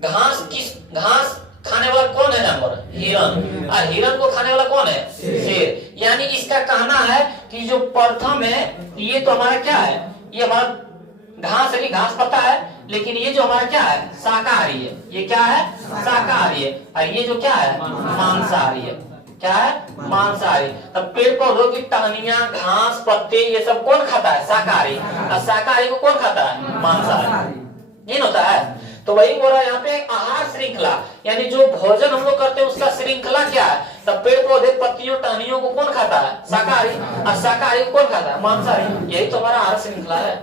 घास खाने वाला कौन है जानवर, हिरन, और हिरन को खाने वाला कौन है, शेर। यानी इसका कहना है कि जो प्रथम है ये तो हमारा क्या है, ये हमारा घास घास पत्ता है, लेकिन ये जो हमारा क्या है शाकाहारी है, ये क्या है शाकाहारी है, और ये जो क्या है मांसाहारी है, क्या है मांसाहारी। तब पेड़ पौधों की टहनियां घास पत्ते ये सब कौन खाता है शाकाहारी, और शाकाहारी को कौन खाता है मांसाहारी, ये होता है। तो वही बोल रहा है यहाँ पे आहार श्रृंखला, यानी जो भोजन हम लोग करते हैं उसका श्रृंखला क्या है। तब पेड़ पौधे पत्तियों टहनियों को कौन खाता है शाकाहारी, और शाकाहारी को कौन खाता है मांसाहारी, यही तो हमारा आहार श्रृंखला है।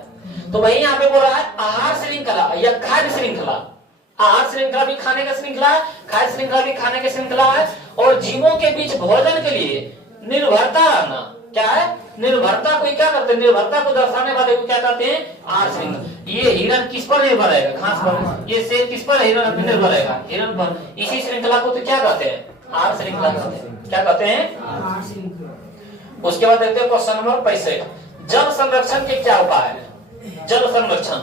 तो वही यहाँ पे बोल रहा है आहार श्रृंखला या खाद्य श्रृंखला। आहार श्रृंखला भी खाने का श्रृंखला है, खाद्य श्रृंखला भी खाने का श्रृंखला है, और जीवों के बीच भोजन के लिए निर्भरता रहना क्या है, निर्भरता को क्या करते हैं, निर्भरता को दर्शाने वाले को क्या कहते हैं आहार श्रृंखला। ये हिरण किस पर निर्भर रहेगा घास पर, ये शेर किस पर हिरण निर्भर रहेगा हिरण पर, इसी श्रृंखला को तो क्या कहते हैं आहार श्रृंखला कहते हैं, क्या कहते हैं। उसके बाद देखते हैं क्वेश्चन नंबर 65, जल संरक्षण के क्या उपाय है। जल संरक्षण,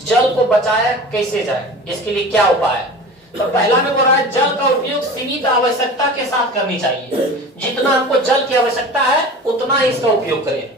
जल को बचाया कैसे जाए, इसके लिए क्या उपाय है। तो पहला में बोल रहा है जल का उपयोग सीमित आवश्यकता के साथ करनी चाहिए, जितना हमको जल की आवश्यकता है उतना ही इसका उपयोग करें,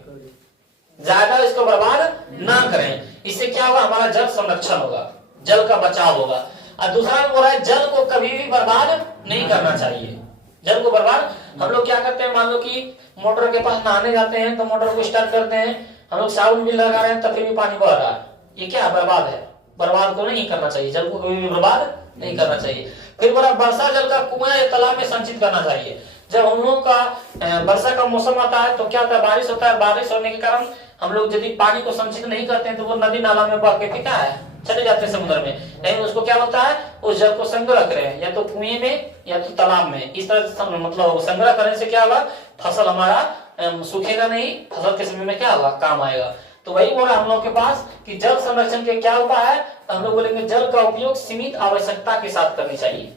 ज्यादा इसको बर्बाद ना करें, इससे क्या होगा हमारा जल संरक्षण होगा, जल का बचाव होगा। और दूसरा में बोल रहा है जल को कभी भी बर्बाद नहीं करना चाहिए, जल को बर्बाद हम लोग क्या करते हैं, मान लो कि मोटर के पास नहाने जाते हैं तो मोटर को स्टार्ट करते हैं, हम लोग साबुन भी लगा रहे हैं तब फिर भी पानी बह रहा है, ये क्या बर्बाद है, बर्बाद को नहीं करना चाहिए, जल को कभी भी बर्बाद नहीं करना चाहिए। फिर बोला वर्षा जल का कुआं या तालाब में संचित करना चाहिए। जब हम लोग का वर्षा का मौसम आता है तो क्या होता है बारिश होता है, बारिश होने के कारण हम लोग यदि पानी को संचित नहीं करते हैं तो वो नदी नाला में बह के क्या है चले जाते हैं समुद्र में, लेकिन उसको क्या होता है उस जल को संग्रह करें या तो कुएं में या तो तालाब में, इस तरह मतलब संग्रह करने से क्या होगा फसल हमारा सूखेगा नहीं, फसल के समय में क्या होगा काम आएगा। तो वही बोला हम लोग के पास कि जल संरक्षण के क्या उपाय है, तो हम लोग बोलेंगे जल का उपयोग सीमित आवश्यकता के साथ करनी चाहिए,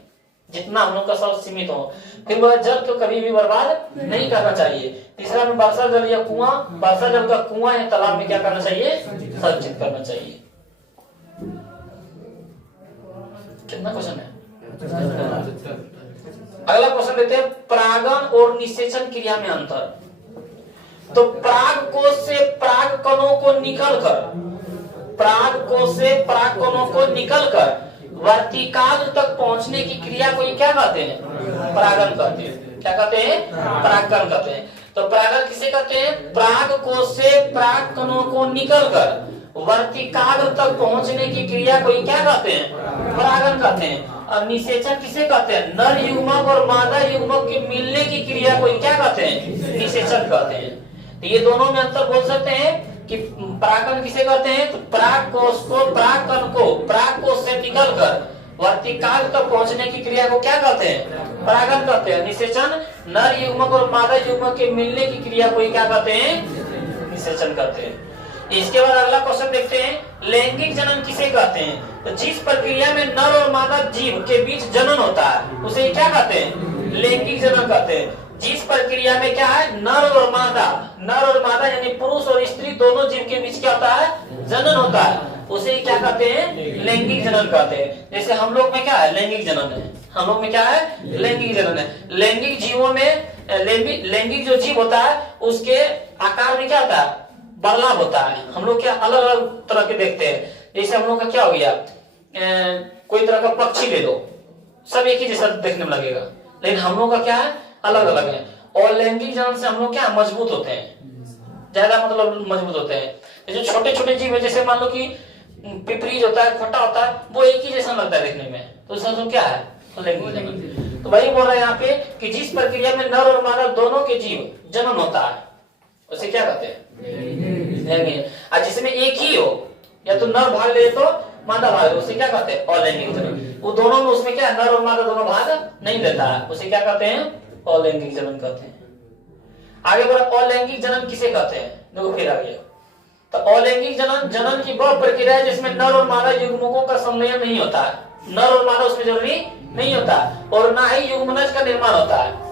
जितना हम लोग का सब सीमित हो। फिर वह जल को कभी भी बर्बाद नहीं करना चाहिए। तीसरा में वर्षा जल या कुआं, वर्षा जल का कुआं या तालाब में क्या करना चाहिए संचित करना चाहिए। कितना क्वेश्चन है, अगला क्वेश्चन लेते हैं परागण और निषेचन क्रिया में अंतर। तो पराग कोश से पराग कणों को निकलकर, पराग कोश से पराग कणों को निकलकर वर्तिकाल तक पहुंचने की क्रिया को क्या कहते हैं परागण कहते हैं, क्या कहते हैं परागण कहते हैं। तो परागण किसे कहते हैं, पराग कोश से पराग कणों को निकलकर वर्तिकाल तक पहुंचने की क्रिया को क्या कहते हैं परागण कहते हैं। और निषेचन किसे कहते हैं, नर युग्मक और मादा युग्मक के मिलने की क्रिया को क्या कहते हैं निषेचन कहते हैं। तो ये दोनों में अंतर बोल सकते हैं कि परागण किसे कहते हैं, तो पराग कोश को परागकण को पराग कोश से निकलकर वर्तिकाल तक पहुंचने की क्रिया को क्या कहते हैं परागण कहते हैं। निषेचन नर युग्मक और मादा युग्मक के मिलने की क्रिया को क्या कहते हैं निषेचन कहते हैं। इसके बाद अगला क्वेश्चन देखते हैं लैंगिक जनन किसे कहते हैं। तो जिस प्रक्रिया में नर और मादा जीव के बीच जनन होता है उसे क्या कहते हैं लैंगिक जनन कहते हैं। जिस प्रक्रिया में क्या है नर और मादा यानी पुरुष और स्त्री दोनों जीव के बीच क्या होता है जनन होता है उसे क्या कहते हैं लैंगिक जनन कहते हैं। जैसे हम लोग में क्या है लैंगिक जनन है, हम लोग में क्या है लैंगिक जनन है। लैंगिक जीवों में लैंगिक जो जीव होता है उसके आकार में क्या होता है बदलाव होता है। हम लोग क्या अलग अलग तरह के देखते हैं। जैसे हम लोग का क्या हो गया कोई तरह का पक्षी ले लो सब एक ही जैसा देखने में लगेगा, लेकिन हम लोग का क्या है अलग अलग है। और लैंगिक जनन से हम लोग क्या मजबूत होते हैं, ज्यादा मतलब मजबूत होते हैं। जो छोटे छोटे जीव है जैसे मान लो कि पिपरी होता है खोटा होता है वो एक ही जैसा लगता है देखने में, तो उसका क्या है लैंगिक जनन। तो वही बोल रहा है यहाँ पे कि जिस प्रक्रिया में नर और मादा दोनों के जीव जनन होता है उसे क्या कहते हैं। और जिसमें एक ही हो या तो नर भाग ले तो मादा भाग ले उसे क्या कहते हैं अलैंगिक जनन। वो दोनों में उसमें क्या नर और मादा दोनों भाग नहीं देता है उसे क्या कहते हैं अलैंगिक जनन कहते हैं। आगे बढ़ा अलैंगिक जनन किसे कहते हैं, देखो फिर आगे। तो अलैंगिक जनन की वह प्रक्रिया है जिसमें नर और मादा युग्मकों का सम्मेलन नहीं होता है, नर और मादा उसमें जरूरी नहीं होता और ना ही युग्मनज का निर्माण होता है।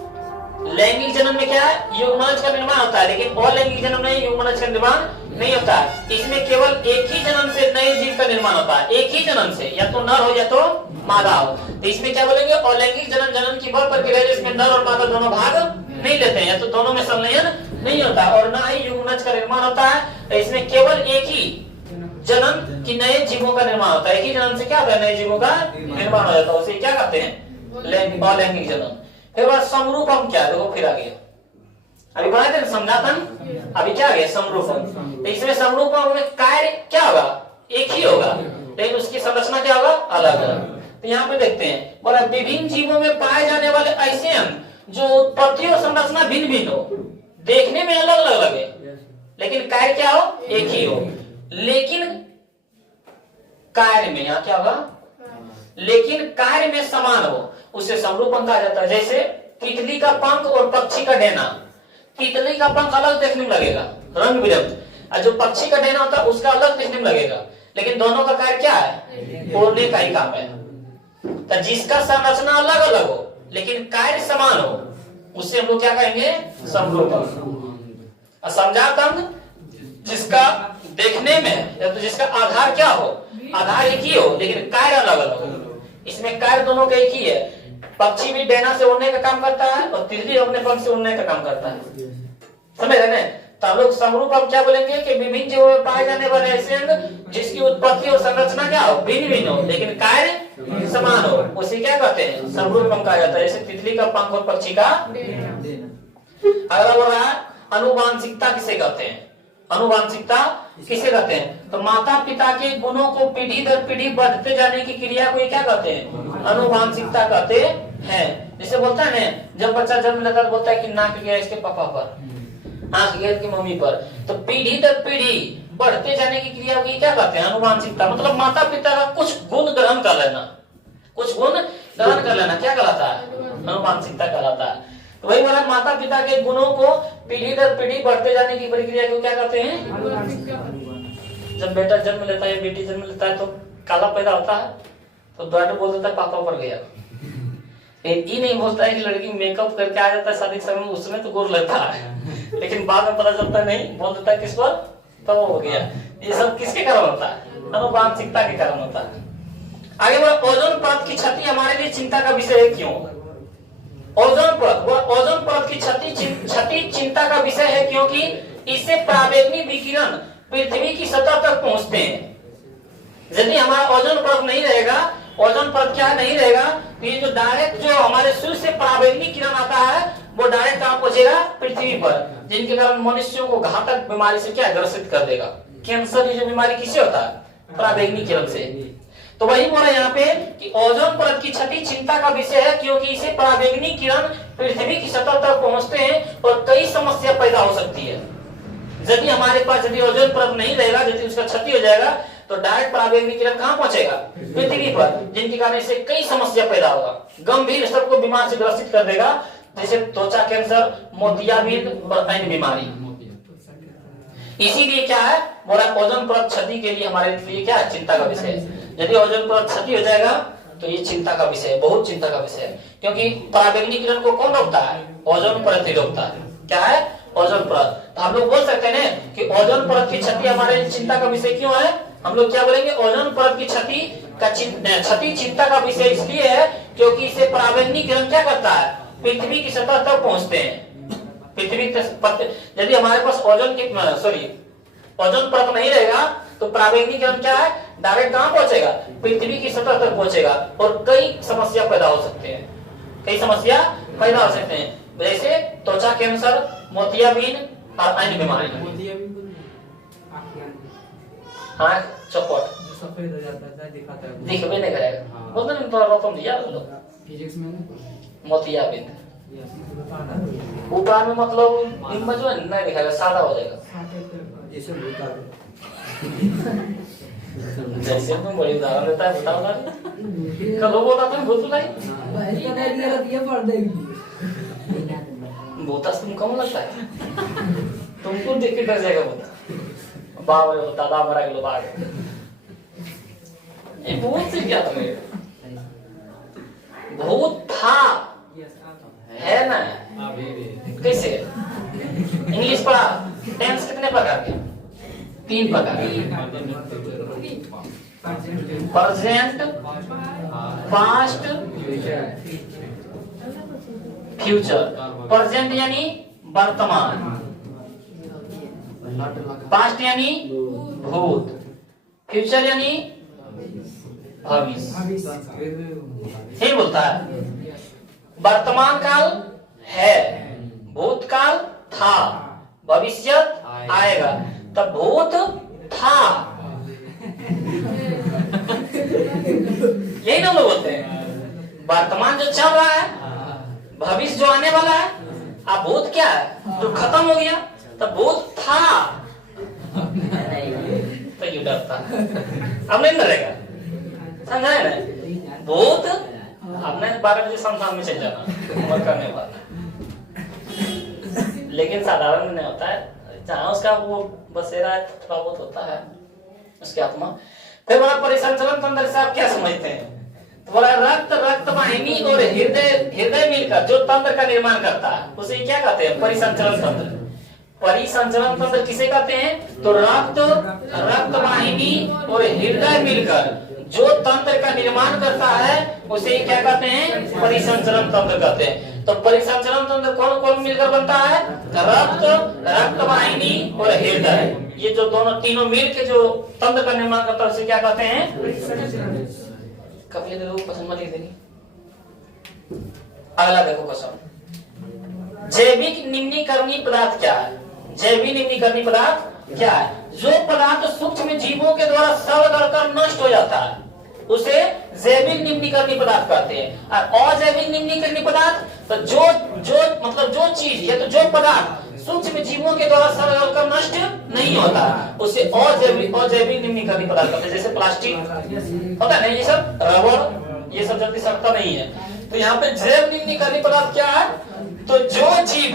लैंगिक जनन में क्या है युग्मनज का निर्माण होता है, लेकिन अलैंगिक जनन में युग्मनज का निर्माण नहीं होता है। इसमें केवल एक ही जन्म से नए जीव का निर्माण होता है, एक ही जन्म से या तो नर हो या तो मादा हो। तो इसमें क्या बोलेंगे अलैंगिक जनन की वह प्रक्रिया है जिसमें नर और मादा दोनों भाग नहीं लेते हैं या तो दोनों में संलयन नहीं होता और ना ही युग्मनज का निर्माण होता है। तो इसमें केवल एक ही जनन की नए जीवों का निर्माण होता है। एक ही जनन से क्या होता है, नए जीवों का निर्माण हो जाता है, उसे क्या कहते हैं, अलैंगिक जनन। फिर बात समरूपम क्या है, देखो फिर आ गया, अभी बनाए थे समझातन, अभी क्या आ गया समरूपम। तो इसमें समरूपम में कार्य क्या होगा, एक ही होगा, लेकिन उसकी संरचना क्या होगा, अलग अलग। तो यहाँ पे देखते हैं, बोला विभिन्न जीवों में पाए जाने वाले ऐसे अंग जो उत्पत्ति और संरचना भिन्न भिन्न हो, देखने में अलग अलग लगे, लेकिन कार्य क्या हो, एक ही हो, लेकिन कार्य में यहाँ क्या होगा, लेकिन कार्य में समान हो, उसे समरूपम कहा जाता है। जैसे तितली का पंख और पक्षी का डेना, तितली का पंख अलग देखने में लगेगा, रंग बिरंग, और जो पक्षी का डेना होता है उसका अलग देखने में लगेगा, लेकिन दोनों का कार्य क्या है, उड़ने का ही काम है। तो जिसका संरचना अलग अलग हो लेकिन कार्य समान हो, उससे हम लोग क्या कहेंगे, समरूपम। समझात अंग जिसका देखने में या तो जिसका आधार क्या हो, आधार एक ही हो लेकिन कार्य अलग अलग हो। इसमें कार्य दोनों का एक ही है, पक्षी भी डेना से उड़ने का काम करता है और तितली अपने पंख से उड़ने का काम करता है, समझ रहे हैं। तो हम लोग समरूप हम क्या बोलेंगे कि विभिन्न जीवों में पाए जाने वाले ऐसे अंग जिसकी उत्पत्ति और संरचना क्या हो, भिन्न भिन्न हो लेकिन कार्य समान हो, उसे क्या कहते हैं, समरूपम कहा जाता है। जैसे तितली का पंख और पक्षी का अगला बोल रहा है अनुवांशिकता किसे कहते हैं, अनुवांशिकता किसे कहते हैं, तो माता पिता के गुणों को पीढ़ी दर पीढ़ी बढ़ते जाने की क्रिया को क्या कहते हैं, अनुवांशिकता कहते हैं। जैसे बोलता है ना, जब बच्चा जन्म लेता है बोलता है कि नाक गया इसके पापा पर, आंख गया की मम्मी पर, तो पीढ़ी दर पीढ़ी बढ़ते जाने की क्रिया को क्या कहते हैं, अनुवांशिकता। मतलब माता पिता का कुछ गुण ग्रहण कर लेना, कुछ गुण ग्रहण कर लेना क्या कहलाता है, अनुवांशिकता कहलाता है। तो वही बोला, माता पिता के गुणों को पीढ़ी दर पीढ़ी बढ़ते जाने की प्रक्रिया को क्या कहते हैं। जब बेटा जन्म लेता है, बेटी जन्म लेता है तो काला पैदा होता है, तो डॉक्टर बोल देता है पापा पर गया। ये नहीं बोलता है कि लड़की मेकअप करके आ जाता है शादी के समय, उसमें तो गोर लेता है, लेकिन बाद में पता चलता नहीं, बोल देता है किस पर, तो हो गया। ये सब किसके कारण होता है, अनुवांशिकता के कारण होता है। आगे बढ़ो, ओजोन परत की क्षति हमारे लिए चिंता का विषय है, क्यों। ओजोन परत, ओजोन परत की क्षति चिंता का विषय है क्योंकि इससे पराबैंगनी विकिरण पृथ्वी की सतह तक पहुंचते हैं। यदि हमारा ओजोन परत नहीं रहेगा, ओजोन परत क्या नहीं रहेगा, तो ये जो डायरेक्ट जो हमारे सूर्य से पराबैंगनी किरण आता है वो डायरेक्ट कहां पहुंचेगा, पृथ्वी पर, जिनके कारण मनुष्यों को घातक बीमारी से क्या ग्रसित कर देगा। कैंसर ये जो बीमारी किससे होता है, पराबैंगनी किरण से। तो वही बोला यहाँ पे कि ओजोन परत की क्षति चिंता का विषय है क्योंकि इसे पराबैंगनी किरण पृथ्वी की सतह तक पहुंचते हैं और कई समस्या पैदा हो सकती है। यदि हमारे पास यदि ओजोन परत नहीं रहेगा, यदि उसका क्षति हो जाएगा तो डायरेक्ट पराबैंगनी किरण कहां पहुंचेगा, पृथ्वी पर, जिनके कारण इससे कई समस्या पैदा होगा, गंभीर स्तर को बीमार से ग्रसित कर देगा, जैसे त्वचा कैंसर, मोतियाबिंद और अन्य बीमारी। इसीलिए क्या है बोला, ओजोन परत क्षति के लिए हमारे लिए क्या है, चिंता का विषय है। यदि ओजोन परत क्षति हो जाएगा तो ये चिंता का विषय है, बहुत चिंता का विषय है, क्योंकि पराबैंगनी किरण को कौन रोकता है, ओजोन परत ही रोकता है। क्या है, ओजोन परत। तो हम लोग बोल सकते हैं कि ओजोन परत की क्षति हमारे लिए चिंता का विषय क्यों है। हम लोग क्या बोलेंगे, ओजोन परत की क्षति चिंता का विषय इसलिए है क्योंकि इसे पराबैंगनी किरण क्या करता है, पृथ्वी की सतह तक पहुंचते हैं। पृथ्वी यदि हमारे पास ओजोन परत नहीं रहेगा तो पराबैंगनी किरण क्या है, डायरेक्ट कहां पहुंचेगा, पृथ्वी की सतह तक पहुंचेगा और कई समस्या पैदा हो सकते हैं, कई समस्या पैदा हो सकते हैं, जैसे त्वचा कैंसर, मोतियाबिंद और अन्य बीमारी। हाँ, चौपट सफेद हो जाता है, दिखाता है, दिखबे नहीं करेगा, बोलते नहीं तो रकम दिया फिजिक्स में मोतियाबिंद ऊपर में, मतलब इनमें जो है नहीं दिखाएगा, सादा हो जाएगा। जैसे भूता जैसे तुम बड़ी उदाहरण देता है, बताओ ना कब बोला तुम भूत लाई भूता तुम कम लगता है, तुमको देख के डर जाएगा भूता, बाबा दादा मरा गया बाग, ये भूत से क्या तुम्हें, भूत था है ना, कैसे इंग्लिश पढ़ा, टेंस कितने प्रकार के, 3 प्रकार के, प्रेजेंट, पास्ट, फ्यूचर। प्रेजेंट यानी वर्तमान, पास्ट यानी भूत, फ्यूचर यानी भविष्य, सही बोलता है। वर्तमान काल है, भूतकाल था, भविष्यत आएगा। तब भूत था, यही ना लोग बोलते हैं। वर्तमान जो चल रहा है, भविष्य जो आने वाला है, अब भूत क्या है जो खत्म हो गया, तब भूत था। तो यू डरता, अब नहीं डरेगा, समझा है ना। भूत आपने 12 बजे संस्थान में चल जाना और करने वाला, लेकिन साधारण में नहीं होता है। जहाँ उसका वो बसेरा है थोड़ा बहुत होता है उसकी आत्मा। फिर बोला परिसंचरण तंत्र से आप क्या समझते हैं? तो बोला रक्त वाहिनी और हृदय मिलकर जो तंत्र का निर्माण करता है उसे क्या कहते हैं? परिसंचरण तंत्र। परिसंचरण तंत्र किसे कहते हैं? तो रक्त वाहिनी और हृदय मिलकर जो तंत्र का निर्माण करता है उसे क्या कहते हैं? परिसंचरण तंत्र कहते हैं। तो परिसंचरण तंत्र कौन कौन मिलकर बनता है? रक्त वाहिनी और हृदय, ये जो दोनों तीनों मिलकर जो तंत्र का निर्माण करता है उसे क्या कहते हैं? कभी लोग पसंद मत देंगे। अगला देखो क्वेश्चन, जैविक निम्नीकरणीय पदार्थ क्या है? जैविक निम्नीकरणीय पदार्थ क्या है? जो पदार्थ सूक्ष्म जीवों के द्वारा सड़ गलकर नष्ट हो जाता है उसे जैविक निम्नीकरणीय पदार्थ कहते हैं। और अजैविक निम्नीकरणीय पदार्थ तो जो चीज या तो जो पदार्थ सूक्ष्म जीवों के द्वारा सड़ गलकर नष्ट नहीं होता उसे अजैविक निम्नीकरणीय पदार्थ कहते हैं। जैसे प्लास्टिक होता है ना, ये सब रबड़, ये सब जल्दी सड़ता नहीं है। तो यहाँ पे जैव निम्नीकरणीय पदार्थ क्या है? तो जो जीव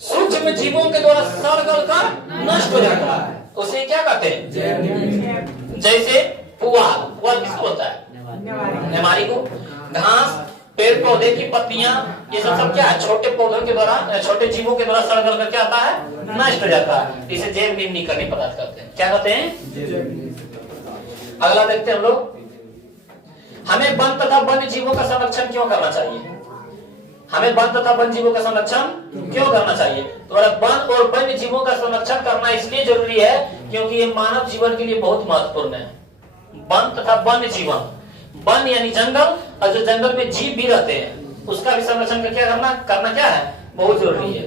सूक्ष्म जीवों के द्वारा सड़ गलकर नष्ट हो जाता है उसे क्या कहते हैं? जैसे पुआल किसको होता है? नेमारी को। घास, पेड़ पौधे की पत्तियां, ये सब क्या है? छोटे पौधों के द्वारा, छोटे जीवों के द्वारा सड़ गलकर क्या आता है? नष्ट हो जाता है। इसे जैव निम्नीकरणीय पदार्थ कहते हैं। क्या कहते हैं? अगला देखते हैं हम लोग, हमें वन तथा वन्य जीवों का संरक्षण क्यों करना चाहिए? हमें वन तथा वन्य जीवों का संरक्षण क्यों करना चाहिए? तो वन और वन्य जीवों का संरक्षण करना इसलिए जरूरी है क्योंकि ये मानव जीवन के लिए बहुत महत्वपूर्ण है। वन तथा वन्य जीवन, वन यानी जंगल, और जो जंगल में जीव भी रहते हैं उसका भी संरक्षण करना क्या है? बहुत जरूरी है।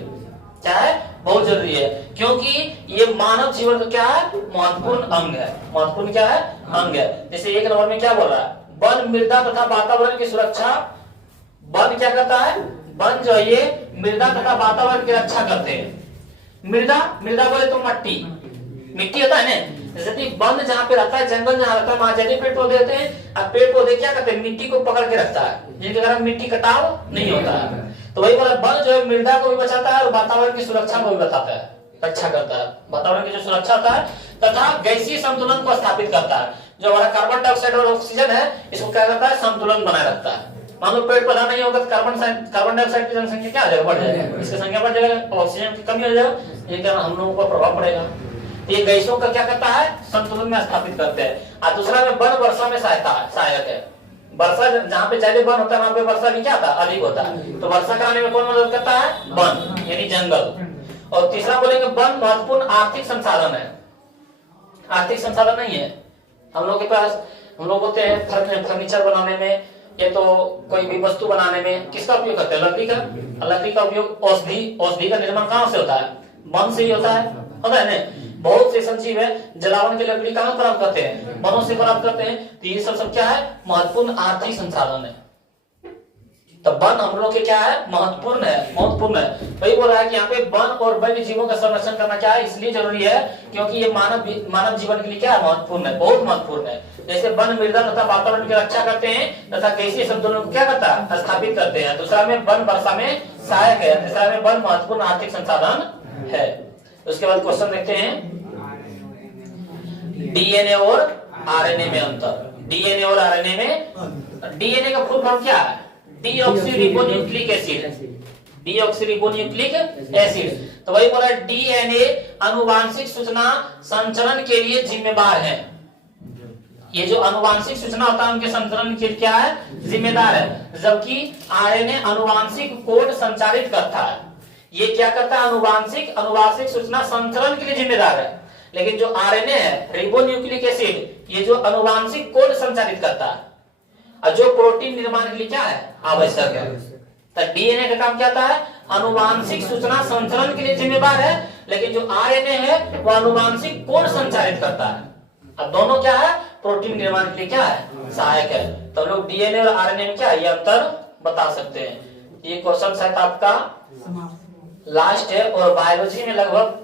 क्या है? बहुत जरूरी है, क्योंकि ये मानव जीवन का क्या है? महत्वपूर्ण अंग है। महत्वपूर्ण क्या है? अंग है। जैसे 1 नंबर में क्या बोल रहा है? वन मृदा तथा वातावरण की सुरक्षा। वन क्या करता है? वन जो है ये मृदा तथा वातावरण की रक्षा करते हैं। मृदा बोले तो मिट्टी होता है ना। जैसे कि वन जहाँ पे रहता है, जंगल जहाँ रहता है, वहां ज्यादा पेड़ पौधे होते हैं। अब पेड़ पौधे क्या करते हैं? मिट्टी को पकड़ के रखता है, जिनके कारण मिट्टी कटाव नहीं होता है। तो वही बोला, वन जो है मृदा को भी बचाता है और वातावरण की सुरक्षा को भी बताता है, रक्षा करता है। वातावरण की जो सुरक्षा होता है तथा गैसीय संतुलन को स्थापित करता है। जो हमारा कार्बन डाइऑक्साइड और ऑक्सीजन है इसको क्या करता है? संतुलन बनाए रखता है। मान लो पेड़ पौधा नहीं होगा तो कार्बन डाइऑक्साइड की जनसंख्या क्या हो जाएगा? बढ़ जाएगा। इसकी संख्या बढ़ जाएगा, ऑक्सीजन की कमी हो जाएगा, जिनके कारण हम लोगों को प्रभाव पड़ेगा। ये गैसों का क्या करता है? संतुलन में स्थापित करते हैं। और दूसरा में वन वर्षा में सहायक है। वर्षा जहाँ पे ज्यादा वन होता है वहां पे वर्षा भी क्या होता है? अधिक होता है। तो वर्षा कराने में कौन मदद करता है? वन यानी जंगल। और तीसरा बोलेंगे वन महत्वपूर्ण आर्थिक संसाधन है। आर्थिक संसाधन नहीं है हम लोग के पास। हम लोग होते हैं फर्नीचर बनाने में या तो कोई भी वस्तु बनाने में किसका उपयोग करते हैं? लकड़ी का। लकड़ी का उपयोग औषधि का निर्माण कहाँ से होता है? वन से ही होता है ना। बहुत से संजीव है जलावन की लकड़ी कहाँ प्राप्त करते हैं? वनों से प्राप्त करते हैं। तो ये सब क्या है? महत्वपूर्ण आर्थिक संसाधन है। तो वन हम लोग के क्या है? महत्वपूर्ण है। वही बोल रहा है कि यहाँ पे वन और वन्य जीवों का संरक्षण करना क्या है? इसलिए जरूरी है क्योंकि ये मानव जीवन के लिए क्या है? महत्वपूर्ण है, बहुत महत्वपूर्ण है। जैसे वन मृदा तथा वातावरण की रक्षा करते हैं तथा गैसीय संतुलन को क्या करता है? स्थापित करते हैं। दूसरा में वन वर्षा में सहायक है। तीसरा में वन महत्वपूर्ण आर्थिक संसाधन है। उसके बाद क्वेश्चन देखते हैं, डीएनए और आरएनए में अंतर। डीएनए और आरएनए में, डीएनए का फुल फॉर्म क्या है? डीऑक्सीरिबोन्यूक्लिक एसिड। डीऑक्सीरिबोन्यूक्लिक एसिड। तो वही बोला डीएनए आनुवांशिक सूचना संचरण के लिए जिम्मेदार है। ये जो आनुवांशिक सूचना होता है उनके संचरण के लिए क्या है? जिम्मेदार है। जबकि आरएनए आनुवांशिक कोड संचारित करता है। ये क्या करता है? आनुवांशिक सूचना संचरण के लिए जिम्मेदार है। लेकिन जो आरएनए है, रिबोन्यूक्लिक एसिड, ये जो अनुवांशिक कोड संचालित करता है, और जो प्रोटीन निर्माण के लिए क्या है, आवश्यक है। तो डीएनए का काम क्या होता है, अनुवांशिक सूचना संचरण के लिए जिम्मेदार है, लेकिन जो आरएनए है वो अनुवांशिक कोड संचालित करता है। अब दोनों क्या है, प्रोटीन निर्माण के लिए क्या है, सहायक है। तो लोग डीएनए और आरएनए में क्या है, ये अंतर बता सकते हैं। ये क्वेश्चन शायद आपका लास्ट है, और बायोलॉजी में लगभग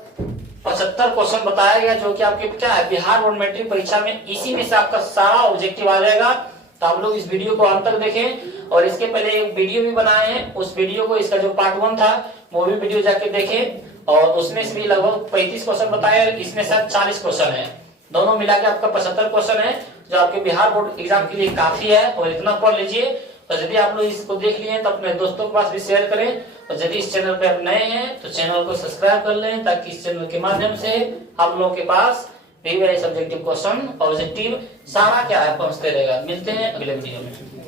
75 क्वेश्चन बताया गया, जो कि आपके क्या है, बिहार बोर्ड मैट्रिक परीक्षा में इसी में से आपका सारा ऑब्जेक्टिव आ जाएगा। तो आप लोग इस वीडियो को अंत तक देखें, और इसके पहले एक वीडियो भी बनाए हैं, उस वीडियो को, इसका जो पार्ट 1 था वो भी वीडियो जाके देखें, और उसमें से भी लगभग 35 क्वेश्चन बताए, इसमें शायद 40 क्वेश्चन है, दोनों मिला के आपका 75 क्वेश्चन है, जो आपके बिहार बोर्ड एग्जाम के लिए काफी है। और इतना पढ़ लीजिए, और यदि आप लोग इसको देख लिए तो अपने दोस्तों के पास भी शेयर करें, और यदि इस चैनल पे आप नए हैं तो चैनल को सब्सक्राइब कर लें, ताकि इस चैनल के माध्यम से आप लोगों के पास सब्जेक्टिव क्वेश्चन, ऑब्जेक्टिव सारा क्या है पहुंचते रहेगा। मिलते हैं अगले वीडियो में।